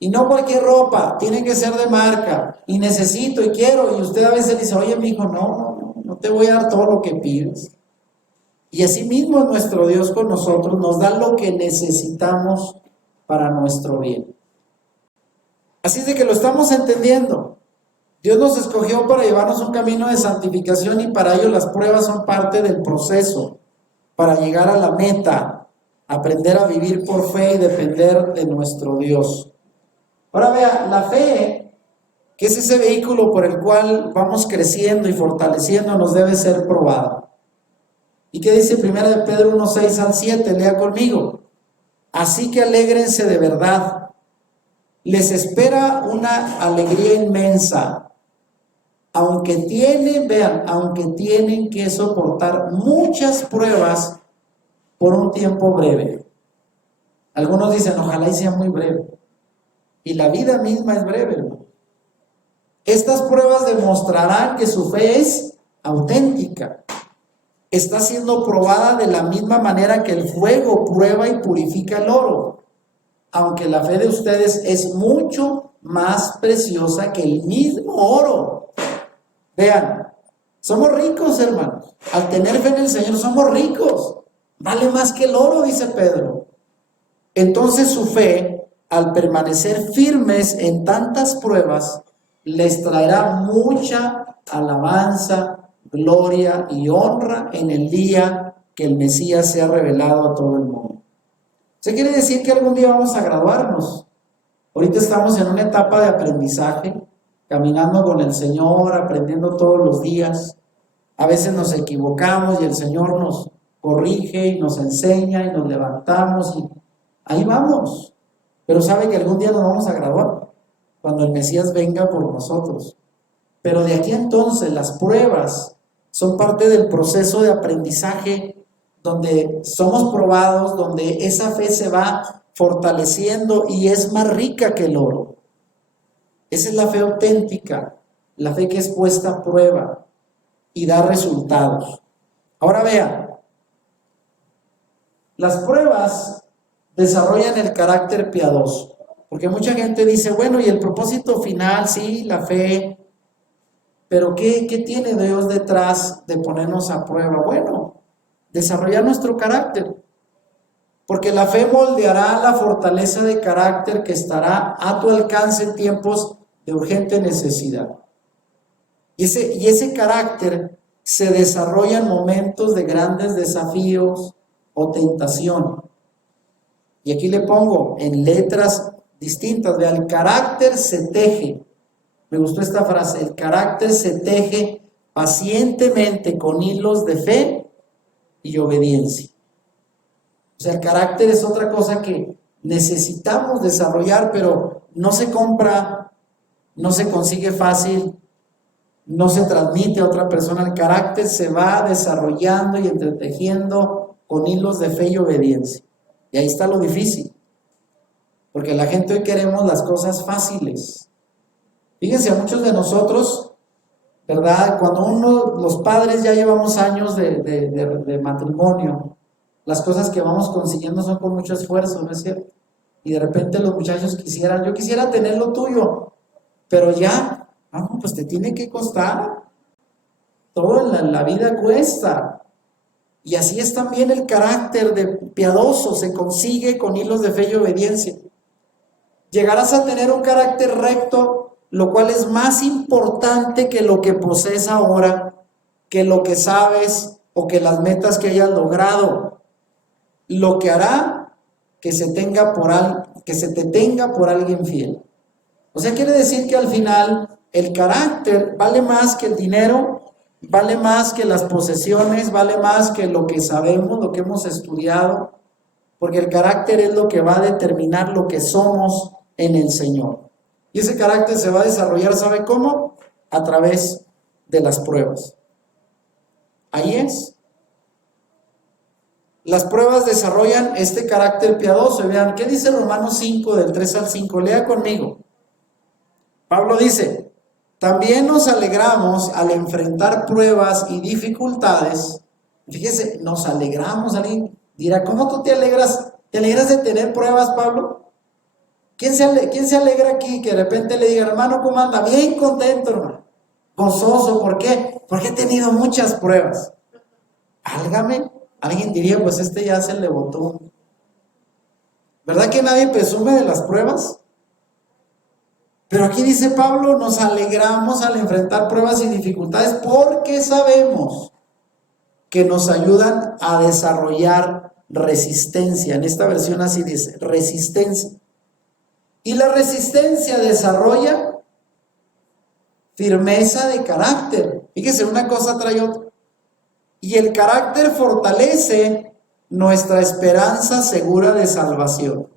Y no cualquier ropa, tiene que ser de marca, y necesito y quiero, y usted a veces dice, oye, mi hijo, no te voy a dar todo lo que pides. Y así mismo nuestro Dios con nosotros nos da lo que necesitamos para nuestro bien. Así es de que lo estamos entendiendo. Dios nos escogió para llevarnos un camino de santificación y para ello las pruebas son parte del proceso para llegar a la meta, aprender a vivir por fe y depender de nuestro Dios. Ahora vea, la fe, que es ese vehículo por el cual vamos creciendo y fortaleciendo, nos debe ser probada. ¿Y qué dice 1 de Pedro 1, 6 al 7? Lea conmigo. Así que alégrense de verdad. Les espera una alegría inmensa. Aunque tienen que soportar muchas pruebas por un tiempo breve. Algunos dicen, ojalá y sea muy breve. Y la vida misma es breve, ¿no? Estas pruebas demostrarán que su fe es auténtica. Está siendo probada de la misma manera que el fuego prueba y purifica el oro. Aunque la fe de ustedes es mucho más preciosa que el mismo oro. Vean, somos ricos, hermanos. Al tener fe en el Señor somos ricos. Vale más que el oro, dice Pedro. Entonces su fe, al permanecer firmes en tantas pruebas, les traerá mucha alabanza, gloria y honra en el día que el Mesías sea revelado a todo el mundo. ¿Eso quiere decir que algún día vamos a graduarnos? Ahorita estamos en una etapa de aprendizaje, caminando con el Señor, aprendiendo todos los días. A veces nos equivocamos y el Señor nos corrige y nos enseña y nos levantamos y ahí vamos. Pero sabe que algún día nos vamos a graduar, cuando el Mesías venga por nosotros. Pero de aquí entonces las pruebas son parte del proceso de aprendizaje donde somos probados, donde esa fe se va fortaleciendo y es más rica que el oro. Esa es la fe auténtica, la fe que es puesta a prueba y da resultados. Ahora vean, las pruebas desarrollan el carácter piadoso, porque mucha gente dice, bueno, y el propósito final, sí, la fe, pero ¿qué tiene Dios detrás de ponernos a prueba? Bueno, desarrollar nuestro carácter. Porque la fe moldeará la fortaleza de carácter que estará a tu alcance en tiempos de urgente necesidad. Y ese carácter se desarrolla en momentos de grandes desafíos o tentación. Y aquí le pongo en letras distintas, vea, el carácter se teje. Me gustó esta frase, el carácter se teje pacientemente con hilos de fe y obediencia. O sea, el carácter es otra cosa que necesitamos desarrollar, pero no se compra, no se consigue fácil, no se transmite a otra persona. El carácter se va desarrollando y entretejiendo con hilos de fe y obediencia. Y ahí está lo difícil, porque la gente hoy queremos las cosas fáciles. Fíjense, a muchos de nosotros, ¿verdad? Cuando los padres ya llevamos años de matrimonio, las cosas que vamos consiguiendo son con mucho esfuerzo, ¿no es cierto? Y de repente los muchachos yo quisiera tener lo tuyo, pero ya, pues te tiene que costar. Todo en la vida cuesta. Y así es también el carácter de piadoso, se consigue con hilos de fe y obediencia. Llegarás a tener un carácter recto, lo cual es más importante que lo que posees ahora, que lo que sabes o que las metas que hayas logrado. Lo que hará que se te tenga por alguien fiel. O sea, quiere decir que al final el carácter vale más que el dinero, vale más que las posesiones, vale más que lo que sabemos, lo que hemos estudiado, porque el carácter es lo que va a determinar lo que somos en el Señor. Y ese carácter se va a desarrollar, ¿sabe cómo? A través de las pruebas. Ahí es. Las pruebas desarrollan este carácter piadoso. Y vean, ¿qué dice Romanos 5, del 3 al 5? Lea conmigo. Pablo dice, también nos alegramos al enfrentar pruebas y dificultades. Fíjese, nos alegramos. Alguien dirá, ¿cómo tú te alegras? ¿Te alegras de tener pruebas, Pablo? ¿Quién se alegra aquí que de repente le diga, hermano, ¿cómo anda? Bien contento, hermano. Gozoso, ¿por qué? Porque he tenido muchas pruebas. Álgame. Alguien diría, pues ya se le botó. ¿Verdad que nadie presume de las pruebas? Pero aquí dice Pablo, nos alegramos al enfrentar pruebas y dificultades porque sabemos que nos ayudan a desarrollar resistencia. En esta versión así dice, resistencia. Y la resistencia desarrolla firmeza de carácter. Fíjese, una cosa trae otra. Y el carácter fortalece nuestra esperanza segura de salvación.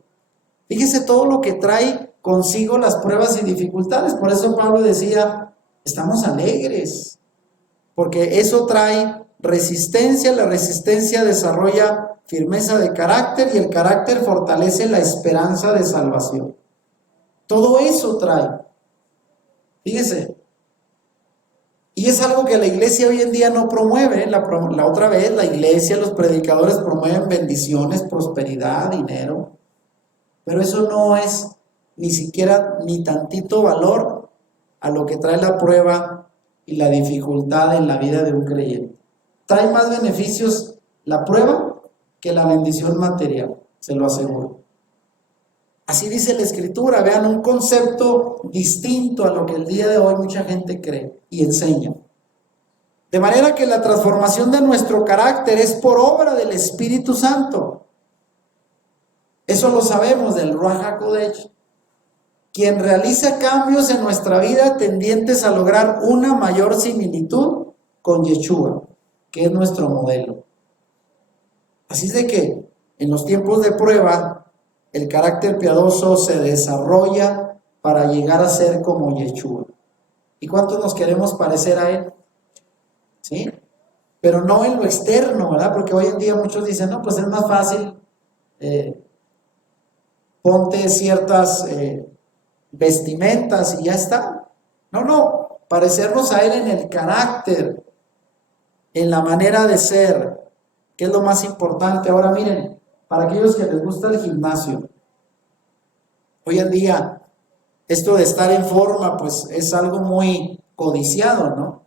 Fíjese todo lo que trae consigo las pruebas y dificultades. Por eso Pablo decía, estamos alegres, porque eso trae resistencia. La resistencia desarrolla firmeza de carácter y el carácter fortalece la esperanza de salvación. Todo eso trae. Fíjese. Y es algo que la iglesia hoy en día no promueve. La otra vez, la iglesia, los predicadores promueven bendiciones, prosperidad, dinero. Pero eso no es ni siquiera ni tantito valor a lo que trae la prueba y la dificultad en la vida de un creyente. Trae más beneficios la prueba que la bendición material, se lo aseguro. Así dice la Escritura, vean, un concepto distinto a lo que el día de hoy mucha gente cree y enseña. De manera que la transformación de nuestro carácter es por obra del Espíritu Santo. Eso lo sabemos del Ruach HaKodesh, quien realiza cambios en nuestra vida tendientes a lograr una mayor similitud con Yeshua, que es nuestro modelo. Así es de que en los tiempos de prueba, el carácter piadoso se desarrolla para llegar a ser como Yeshua. ¿Y cuántos nos queremos parecer a él? ¿Sí? Pero no en lo externo, ¿verdad? Porque hoy en día muchos dicen, no, pues es más fácil, ponte ciertas vestimentas y ya está. No, parecernos a él en el carácter, en la manera de ser, que es lo más importante. Ahora miren, para aquellos que les gusta el gimnasio, hoy en día esto de estar en forma pues es algo muy codiciado, ¿no?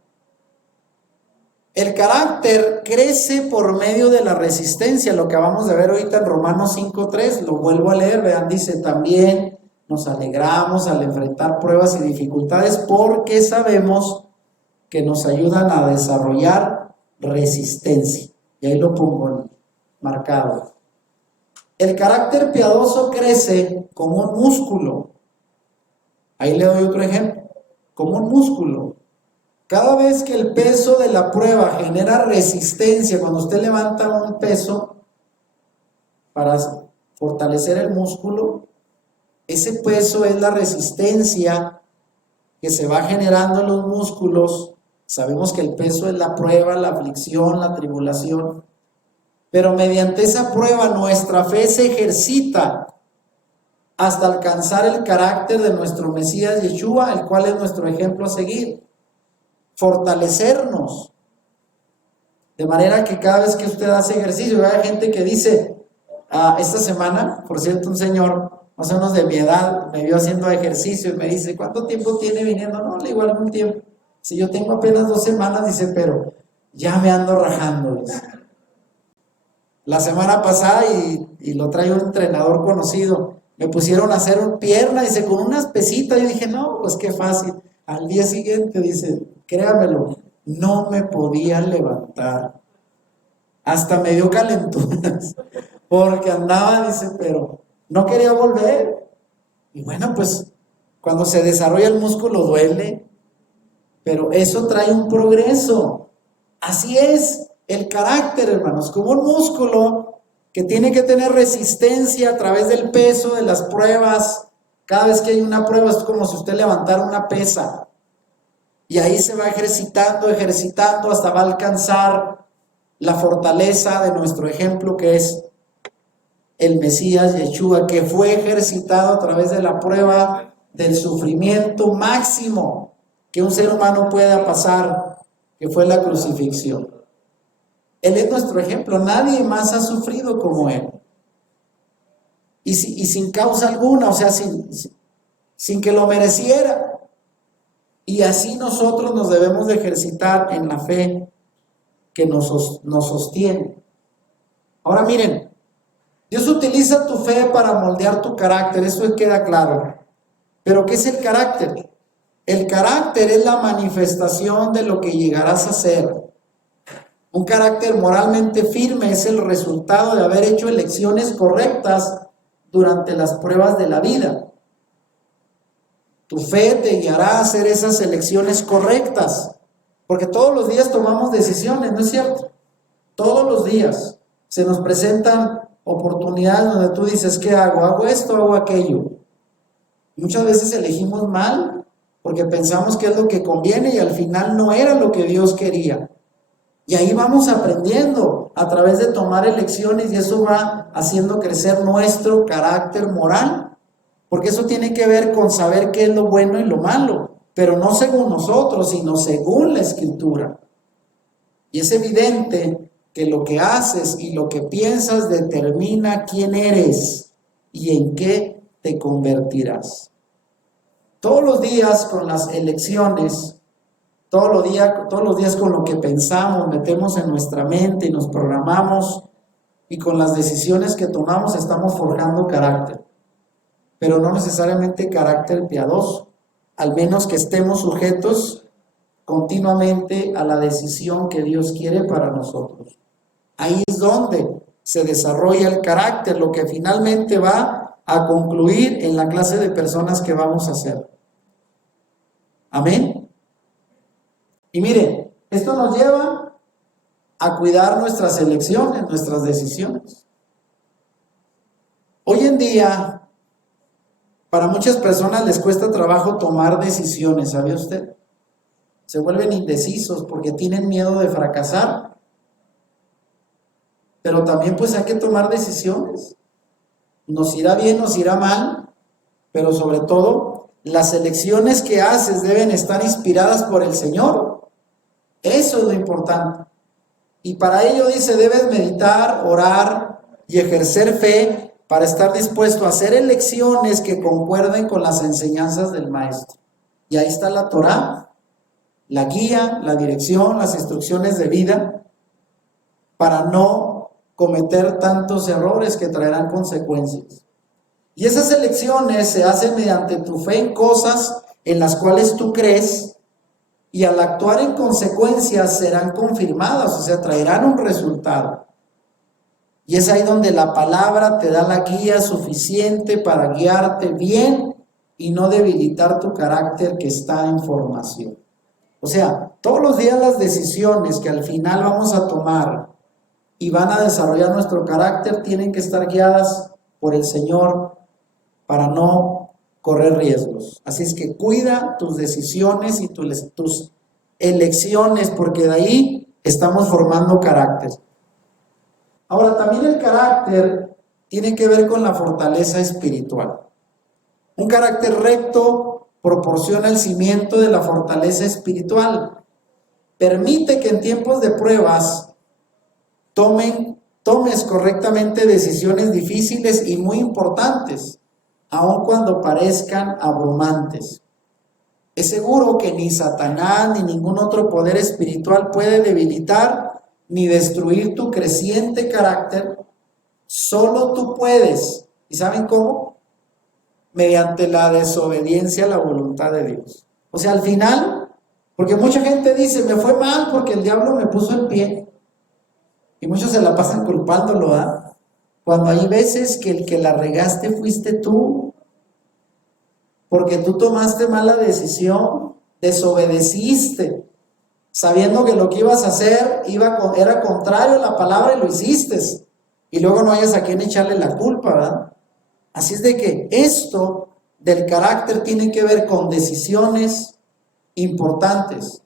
El carácter crece por medio de la resistencia, lo que acabamos de ver ahorita en Romanos 5:3, lo vuelvo a leer, vean, dice, también nos alegramos al enfrentar pruebas y dificultades porque sabemos que nos ayudan a desarrollar resistencia. Y ahí lo pongo marcado. El carácter piadoso crece como un músculo. Ahí le doy otro ejemplo, como un músculo. Cada vez que el peso de la prueba genera resistencia, cuando usted levanta un peso para fortalecer el músculo, ese peso es la resistencia que se va generando en los músculos. Sabemos que el peso es la prueba, la aflicción, la tribulación. Pero mediante esa prueba nuestra fe se ejercita hasta alcanzar el carácter de nuestro Mesías Yeshua, el cual es nuestro ejemplo a seguir. Fortalecernos. De manera que cada vez que usted hace ejercicio, hay gente que dice, esta semana, por cierto, un señor más o menos de mi edad me vio haciendo ejercicio y me dice, ¿cuánto tiempo tiene viniendo? No, le digo algún tiempo. Si yo tengo apenas 2 semanas, dice, pero ya me ando rajando. Dice. La semana pasada, y lo trae un entrenador conocido, me pusieron a hacer un pierna, dice, con unas pesitas. Yo dije, no, pues qué fácil. Al día siguiente, dice, créamelo, no me podía levantar. Hasta me dio calenturas, porque andaba, dice, pero no quería volver. Y bueno, pues cuando se desarrolla el músculo duele, pero eso trae un progreso. Así es el carácter, hermanos, como un músculo que tiene que tener resistencia a través del peso de las pruebas. Cada vez que hay una prueba es como si usted levantara una pesa. Y ahí se va ejercitando, hasta va a alcanzar la fortaleza de nuestro ejemplo, que es el Mesías Yeshua, que fue ejercitado a través de la prueba del sufrimiento máximo que un ser humano pueda pasar, que fue la crucifixión. Él es nuestro ejemplo, nadie más ha sufrido como Él. Y sin causa alguna, o sea, sin que lo mereciera. Y así nosotros nos debemos de ejercitar en la fe que nos sostiene. Ahora miren, Dios utiliza tu fe para moldear tu carácter, eso queda claro. Pero ¿qué es el carácter? El carácter es la manifestación de lo que llegarás a ser. Un carácter moralmente firme es el resultado de haber hecho elecciones correctas durante las pruebas de la vida. Tu fe te guiará a hacer esas elecciones correctas, porque todos los días tomamos decisiones, ¿no es cierto? Todos los días se nos presentan oportunidades donde tú dices, ¿qué hago? ¿Hago esto o hago aquello? Muchas veces elegimos mal porque pensamos que es lo que conviene y al final no era lo que Dios quería. Y ahí vamos aprendiendo a través de tomar elecciones y eso va haciendo crecer nuestro carácter moral. Porque eso tiene que ver con saber qué es lo bueno y lo malo, pero no según nosotros, sino según la Escritura. Y es evidente que lo que haces y lo que piensas determina quién eres y en qué te convertirás. Todos los días con las elecciones, todos los días con lo que pensamos, metemos en nuestra mente y nos programamos, y con las decisiones que tomamos estamos forjando carácter. Pero no necesariamente carácter piadoso, al menos que estemos sujetos continuamente a la decisión que Dios quiere para nosotros. Ahí es donde se desarrolla el carácter, lo que finalmente va a concluir en la clase de personas que vamos a ser. Amén. Y miren, esto nos lleva a cuidar nuestras elecciones, nuestras decisiones. Hoy en día, para muchas personas les cuesta trabajo tomar decisiones, ¿sabía usted? Se vuelven indecisos porque tienen miedo de fracasar. Pero también pues hay que tomar decisiones. Nos irá bien, nos irá mal, pero sobre todo las elecciones que haces deben estar inspiradas por el Señor. Eso es lo importante. Y para ello dice, debes meditar, orar y ejercer fe para estar dispuesto a hacer elecciones que concuerden con las enseñanzas del Maestro. Y ahí está la Torá. la guía, la dirección, las instrucciones de vida para no cometer tantos errores que traerán consecuencias. Y esas elecciones se hacen mediante tu fe en cosas en las cuales tú crees, y al actuar en consecuencia serán confirmadas, o sea, traerán un resultado. Y es ahí donde la palabra te da la guía suficiente para guiarte bien y no debilitar tu carácter que está en formación. O sea, todos los días las decisiones que al final vamos a tomar y van a desarrollar nuestro carácter tienen que estar guiadas por el Señor para no correr riesgos. Así es que cuida tus decisiones y tus elecciones, porque de ahí estamos formando carácter. Ahora, también el carácter tiene que ver con la fortaleza espiritual. Un carácter recto proporciona el cimiento de la fortaleza espiritual. Permite que en tiempos de pruebas tomes correctamente decisiones difíciles y muy importantes, aun cuando parezcan abrumantes. Es seguro que ni Satanás ni ningún otro poder espiritual puede debilitar ni destruir tu creciente carácter. Solo tú puedes. ¿Y saben cómo? Mediante la desobediencia a la voluntad de Dios. O sea, al final, porque mucha gente dice, me fue mal porque el diablo me puso el pie. Y muchos se la pasan culpándolo, ¿ah? Cuando hay veces que el que la regaste fuiste tú. Porque tú tomaste mala decisión, desobedeciste, sabiendo que lo que ibas a hacer era contrario a la palabra y lo hiciste. Y luego no hayas a quien echarle la culpa, ¿verdad? Así es de que esto del carácter tiene que ver con decisiones importantes.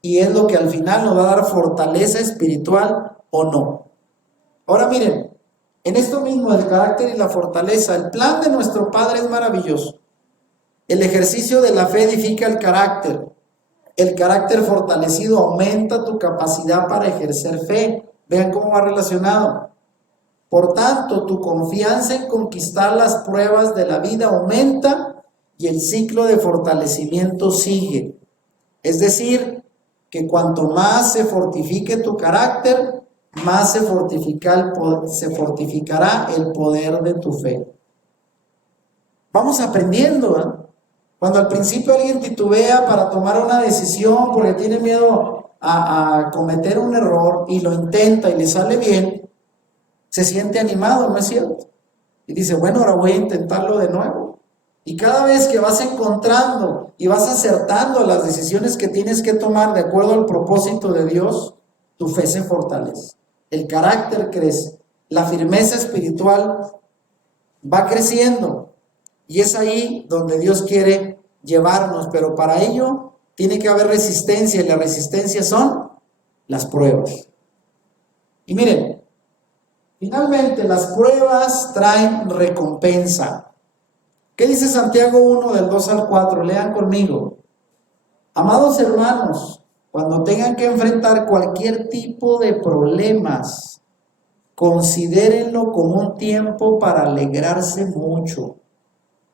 Y es lo que al final nos va a dar fortaleza espiritual o no. Ahora miren, en esto mismo del carácter y la fortaleza, el plan de nuestro Padre es maravilloso. El ejercicio de la fe edifica el carácter. El carácter fortalecido aumenta tu capacidad para ejercer fe. Vean cómo va relacionado. Por tanto, tu confianza en conquistar las pruebas de la vida aumenta y el ciclo de fortalecimiento sigue. Es decir, que cuanto más se fortifique tu carácter, más se fortificará el poder de tu fe. Vamos aprendiendo, ¿eh? Cuando al principio alguien titubea para tomar una decisión porque tiene miedo a cometer un error y lo intenta y le sale bien, se siente animado, ¿no es cierto? Y dice, bueno, ahora voy a intentarlo de nuevo. Y cada vez que vas encontrando y vas acertando las decisiones que tienes que tomar de acuerdo al propósito de Dios, tu fe se fortalece, el carácter crece, la firmeza espiritual va creciendo. Y es ahí donde Dios quiere llevarnos, pero para ello tiene que haber resistencia, y la resistencia son las pruebas. Y miren, finalmente las pruebas traen recompensa. ¿Qué dice Santiago 1 del 2 al 4? Lean conmigo. Amados hermanos, cuando tengan que enfrentar cualquier tipo de problemas, considérenlo como un tiempo para alegrarse mucho.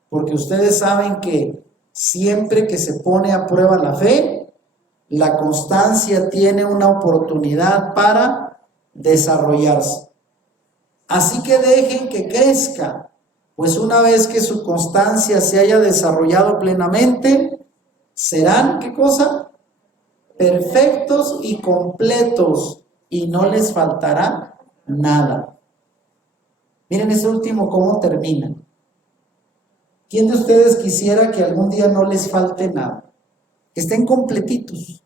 Porque ustedes saben que siempre que se pone a prueba la fe, la constancia tiene una oportunidad para desarrollarse. Así que dejen que crezca, pues una vez que su constancia se haya desarrollado plenamente, serán, ¿qué cosa? Perfectos y completos, y no les faltará nada. Miren ese último cómo termina. ¿Quién de ustedes quisiera que algún día no les falte nada? Que estén completitos.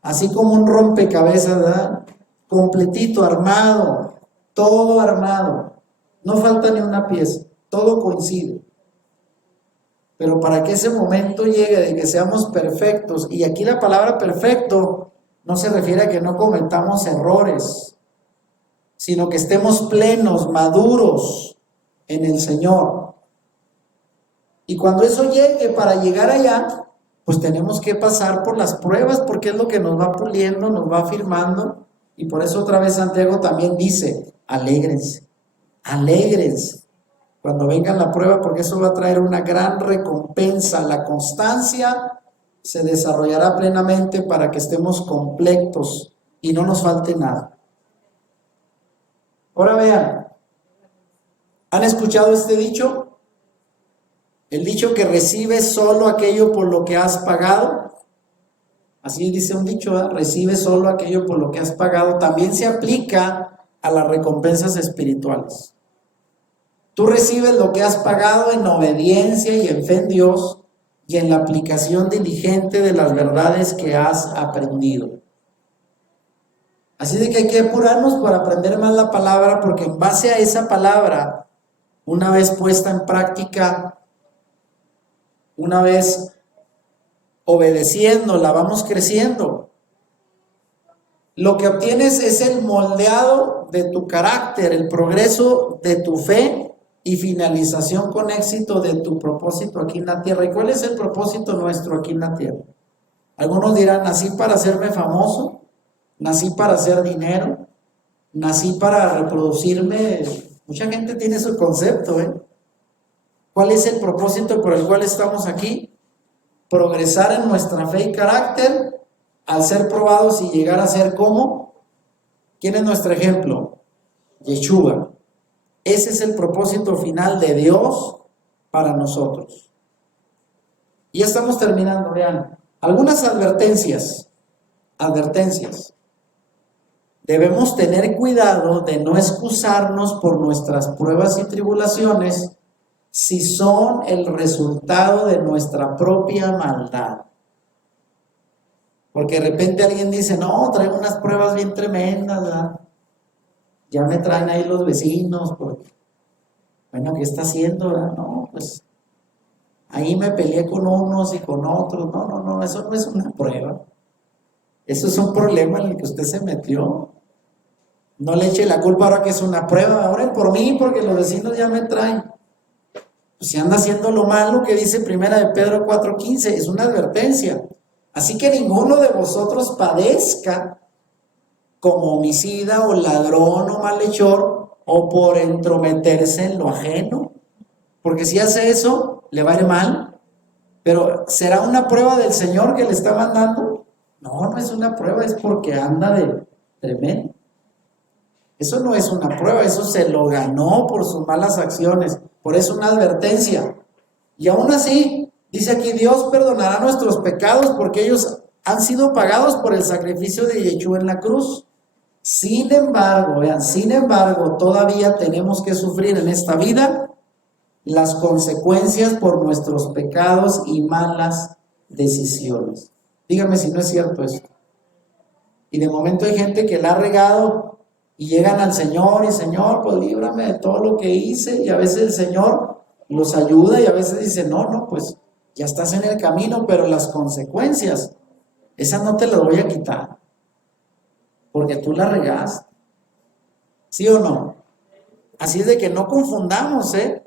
Así como un rompecabezas, ¿verdad? Completito, armado, todo armado. No falta ni una pieza, todo coincide. Pero para que ese momento llegue de que seamos perfectos, y aquí la palabra perfecto no se refiere a que no cometamos errores, sino que estemos plenos, maduros en el Señor. Y cuando eso llegue, para llegar allá, pues tenemos que pasar por las pruebas, porque es lo que nos va puliendo, nos va afirmando. Y por eso otra vez Santiago también dice, alégrense, alégrense cuando venga la prueba, porque eso va a traer una gran recompensa. La constancia se desarrollará plenamente para que estemos completos y no nos falte nada. Ahora vean, ¿han escuchado este dicho? El dicho que recibes solo aquello por lo que has pagado. Así dice un dicho, ¿verdad? Recibe solo aquello por lo que has pagado. También se aplica a las recompensas espirituales. Tú recibes lo que has pagado en obediencia y en fe en Dios y en la aplicación diligente de las verdades que has aprendido. Así de que hay que apurarnos para aprender más la palabra, porque en base a esa palabra, una vez puesta en práctica, una vez obedeciéndola, vamos creciendo. Lo que obtienes es el moldeado de tu carácter, el progreso de tu fe y finalización con éxito de tu propósito aquí en la tierra. ¿Y cuál es el propósito nuestro aquí en la tierra? Algunos dirán, nací para hacerme famoso, nací para hacer dinero, nací para reproducirme. Mucha gente tiene su concepto, ¿eh? ¿Cuál es el propósito por el cual estamos aquí? Progresar en nuestra fe y carácter al ser probados y llegar a ser como. ¿Quién es nuestro ejemplo? Yeshua. Ese es el propósito final de Dios para nosotros. Y ya estamos terminando, vean. Algunas advertencias. Debemos tener cuidado de no excusarnos por nuestras pruebas y tribulaciones si son el resultado de nuestra propia maldad. Porque de repente alguien dice, no, traigo unas pruebas bien tremendas, ¿verdad? Ya me traen ahí los vecinos, porque, bueno, ¿qué está haciendo, verdad? No, pues, ahí me peleé con unos y con otros. No, eso no es una prueba. Eso es un problema en el que usted se metió. No le eche la culpa ahora que es una prueba. Oren por mí porque los vecinos ya me traen. Pues si anda haciendo lo malo que dice primera de Pedro 4:15, es una advertencia. Así que ninguno de vosotros padezca como homicida o ladrón o malhechor o por entrometerse en lo ajeno. Porque si hace eso, le va a ir mal. Pero ¿será una prueba del Señor que le está mandando? No es una prueba, es porque anda de tremendo. Eso no es una prueba, eso se lo ganó por sus malas acciones. Por eso una advertencia. Y aún así, dice aquí, Dios perdonará nuestros pecados porque ellos han sido pagados por el sacrificio de Yeshua en la cruz. Sin embargo, todavía tenemos que sufrir en esta vida las consecuencias por nuestros pecados y malas decisiones. Dígame si no es cierto esto. Y de momento hay gente que la ha regado y llegan al Señor y Señor, pues líbrame de todo lo que hice, y a veces el Señor los ayuda y a veces dice, no, pues ya estás en el camino, pero las consecuencias, esas no te las voy a quitar, porque tú la regaste. ¿Sí o no? Así es de que no confundamos, de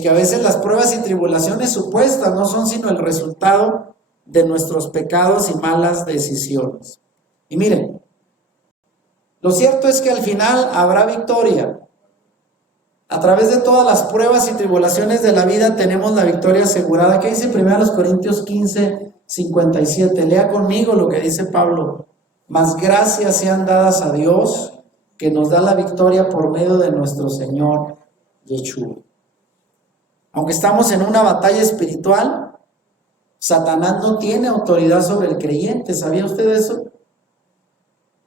que a veces las pruebas y tribulaciones supuestas no son sino el resultado de nuestros pecados y malas decisiones. Y miren, lo cierto es que al final habrá victoria. A través de todas las pruebas y tribulaciones de la vida tenemos la victoria asegurada. ¿Qué dice 1 Corintios 15:57? Lea conmigo lo que dice Pablo. Mas gracias sean dadas a Dios, que nos da la victoria por medio de nuestro Señor Yeshua. Aunque estamos en una batalla espiritual, Satanás no tiene autoridad sobre el creyente. ¿Sabía usted eso?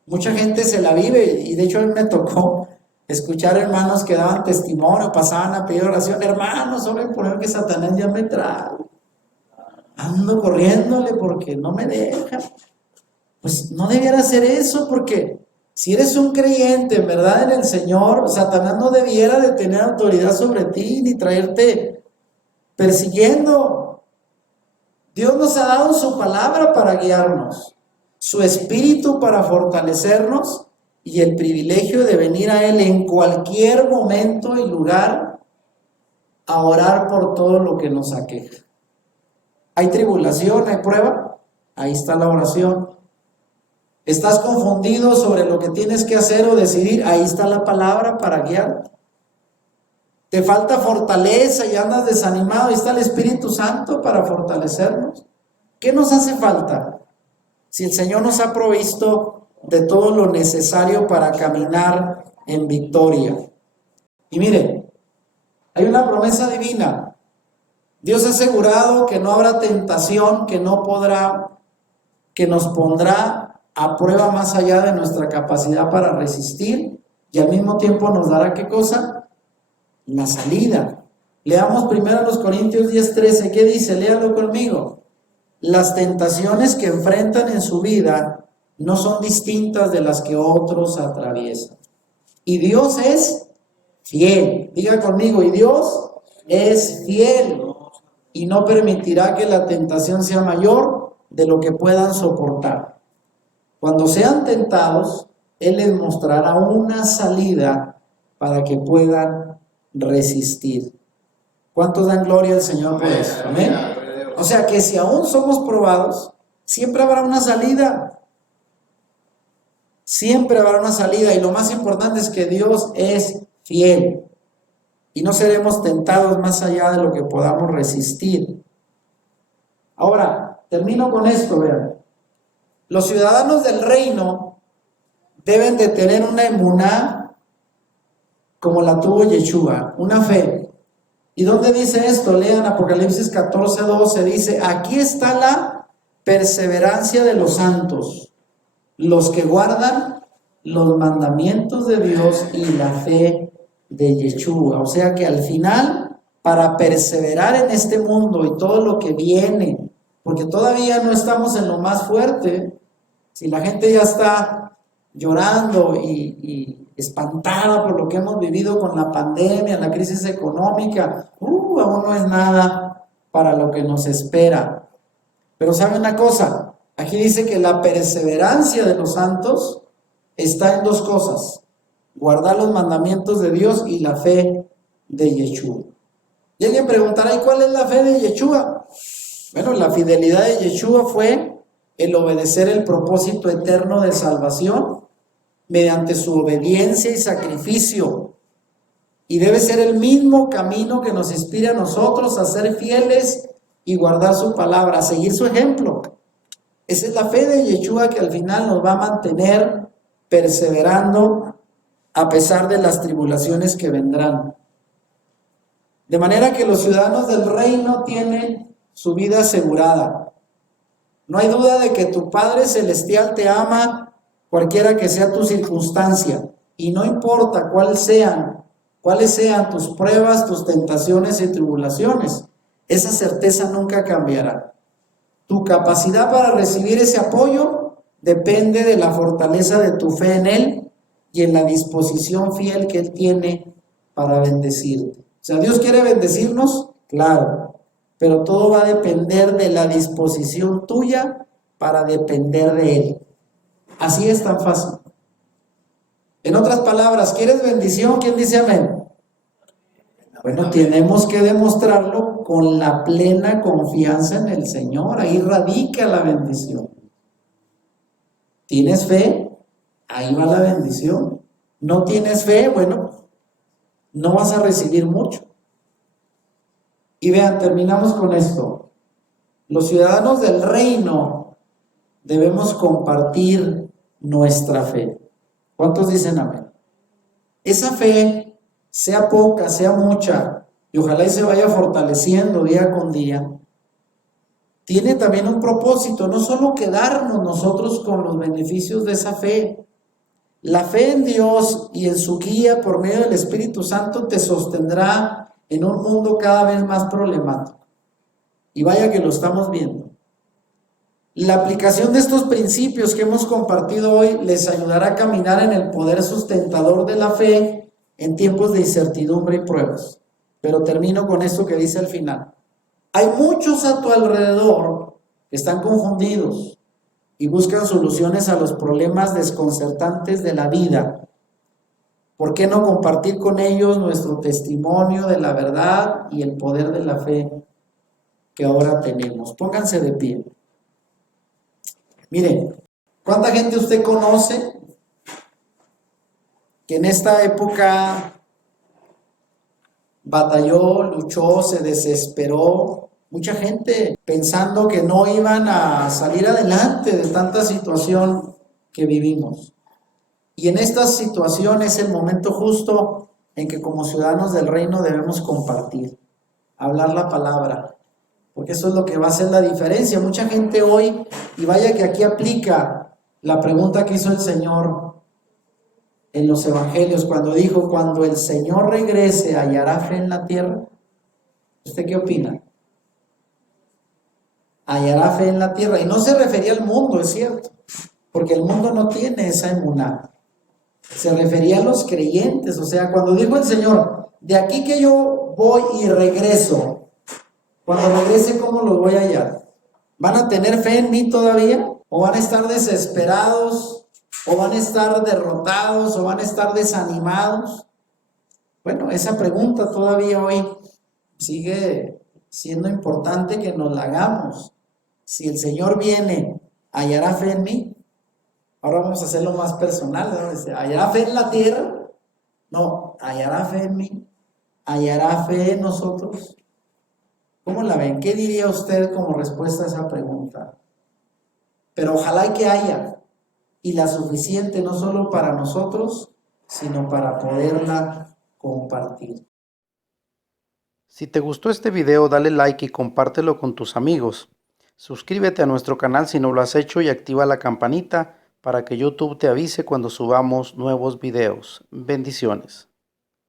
Mucha gente se la vive, y de hecho a mí me tocó escuchar hermanos que daban testimonio, pasaban a pedir oración. Hermanos, oren por él que Satanás ya me trae. Ando corriéndole porque no me deja. Pues no debiera hacer eso, porque si eres un creyente, en verdad, en el Señor, Satanás no debiera de tener autoridad sobre ti ni traerte persiguiendo. Dios nos ha dado su palabra para guiarnos, su espíritu para fortalecernos y el privilegio de venir a Él en cualquier momento y lugar a orar por todo lo que nos aqueja. Hay tribulación, hay prueba, ahí está la oración. ¿Estás confundido sobre lo que tienes que hacer o decidir? Ahí está la palabra para guiarte. ¿Te falta fortaleza y andas desanimado? Ahí está el Espíritu Santo para fortalecernos. ¿Qué nos hace falta? Si el Señor nos ha provisto de todo lo necesario para caminar en victoria. Y miren, hay una promesa divina. Dios ha asegurado que no habrá tentación que nos pondrá a prueba más allá de nuestra capacidad para resistir, y al mismo tiempo nos dará ¿qué cosa? La salida. Leamos primero los Corintios 10:13. ¿Qué dice? Léalo conmigo. Las tentaciones que enfrentan en su vida no son distintas de las que otros atraviesan. Y Dios es fiel. Diga conmigo, y Dios es fiel y no permitirá que la tentación sea mayor de lo que puedan soportar. Cuando sean tentados, Él les mostrará una salida para que puedan resistir. ¿Cuántos dan gloria al Señor por eso? Amén. O sea que si aún somos probados, siempre habrá una salida. Siempre habrá una salida, y lo más importante es que Dios es fiel y no seremos tentados más allá de lo que podamos resistir. Ahora, termino con esto, vean. Los ciudadanos del reino deben de tener una emuná como la tuvo Yeshua, una fe. ¿Y dónde dice esto? Lean Apocalipsis 14:12, dice, aquí está la perseverancia de los santos, los que guardan los mandamientos de Dios y la fe de Yeshua. O sea que al final, para perseverar en este mundo y todo lo que viene, porque todavía no estamos en lo más fuerte, si la gente ya está llorando y espantada por lo que hemos vivido con la pandemia, la crisis económica, aún no es nada para lo que nos espera. Pero ¿sabe una cosa? Aquí dice que la perseverancia de los santos está en dos cosas: guardar los mandamientos de Dios y la fe de Yeshua. Y alguien preguntará, ¿y cuál es la fe de Yeshua? Bueno, la fidelidad de Yeshua fue el obedecer el propósito eterno de salvación mediante su obediencia y sacrificio. Y debe ser el mismo camino que nos inspira a nosotros a ser fieles y guardar su palabra, a seguir su ejemplo. Esa es la fe de Yeshua que al final nos va a mantener perseverando a pesar de las tribulaciones que vendrán. De manera que los ciudadanos del reino tienen su vida asegurada. No hay duda de que tu Padre Celestial te ama, cualquiera que sea tu circunstancia, y no importa cuáles sean tus pruebas, tus tentaciones y tribulaciones, esa certeza nunca cambiará. Tu capacidad para recibir ese apoyo depende de la fortaleza de tu fe en Él y en la disposición fiel que Él tiene para bendecirte. O sea, ¿Dios quiere bendecirnos? Claro, pero todo va a depender de la disposición tuya para depender de Él. Así es tan fácil. En otras palabras, ¿quieres bendición? ¿Quién dice amén? Bueno, tenemos que demostrarlo con la plena confianza en el Señor. Ahí radica la bendición. ¿Tienes fe? Ahí va la bendición. ¿No tienes fe? Bueno, no vas a recibir mucho. Y vean, terminamos con esto. Los ciudadanos del reino debemos compartir nuestra fe. ¿Cuántos dicen amén? Esa fe, sea poca, sea mucha, y ojalá y se vaya fortaleciendo día con día, tiene también un propósito, no solo quedarnos nosotros con los beneficios de esa fe. La fe en Dios y en su guía por medio del Espíritu Santo te sostendrá en un mundo cada vez más problemático. Y vaya que lo estamos viendo. La aplicación de estos principios que hemos compartido hoy les ayudará a caminar en el poder sustentador de la fe en tiempos de incertidumbre y pruebas. Pero termino con esto que dice al final. Hay muchos a tu alrededor que están confundidos y buscan soluciones a los problemas desconcertantes de la vida. ¿Por qué no compartir con ellos nuestro testimonio de la verdad y el poder de la fe que ahora tenemos? Pónganse de pie. Miren, ¿cuánta gente usted conoce que en esta época batalló, luchó, se desesperó Mucha gente pensando que no iban a salir adelante de tanta situación que vivimos. Y en esta situación es el momento justo en que como ciudadanos del reino debemos compartir, hablar la palabra, porque eso es lo que va a hacer la diferencia. Mucha gente hoy, y vaya que aquí aplica la pregunta que hizo el Señor en los evangelios cuando dijo, cuando el Señor regrese, ¿hallará fe en la tierra? ¿Usted qué opina? Hallará fe en la tierra. Y no se refería al mundo, es cierto, porque el mundo no tiene esa emuná. Se refería a los creyentes, o sea, cuando dijo el Señor, de aquí que yo voy y regreso, cuando regrese, ¿cómo los voy a hallar? ¿Van a tener fe en mí todavía? ¿O van a estar desesperados? ¿O van a estar derrotados? ¿O van a estar desanimados? Bueno, esa pregunta todavía hoy sigue siendo importante que nos la hagamos. Si el Señor viene, ¿hallará fe en mí? Ahora vamos a hacerlo más personal, ¿no? ¿Hallará fe en la tierra? No, ¿hallará fe en mí? ¿Hallará fe en nosotros? ¿Cómo la ven? ¿Qué diría usted como respuesta a esa pregunta? Pero ojalá que haya, y la suficiente no solo para nosotros, sino para poderla compartir. Si te gustó este video, dale like y compártelo con tus amigos. Suscríbete a nuestro canal si no lo has hecho y activa la campanita para que YouTube te avise cuando subamos nuevos videos. Bendiciones.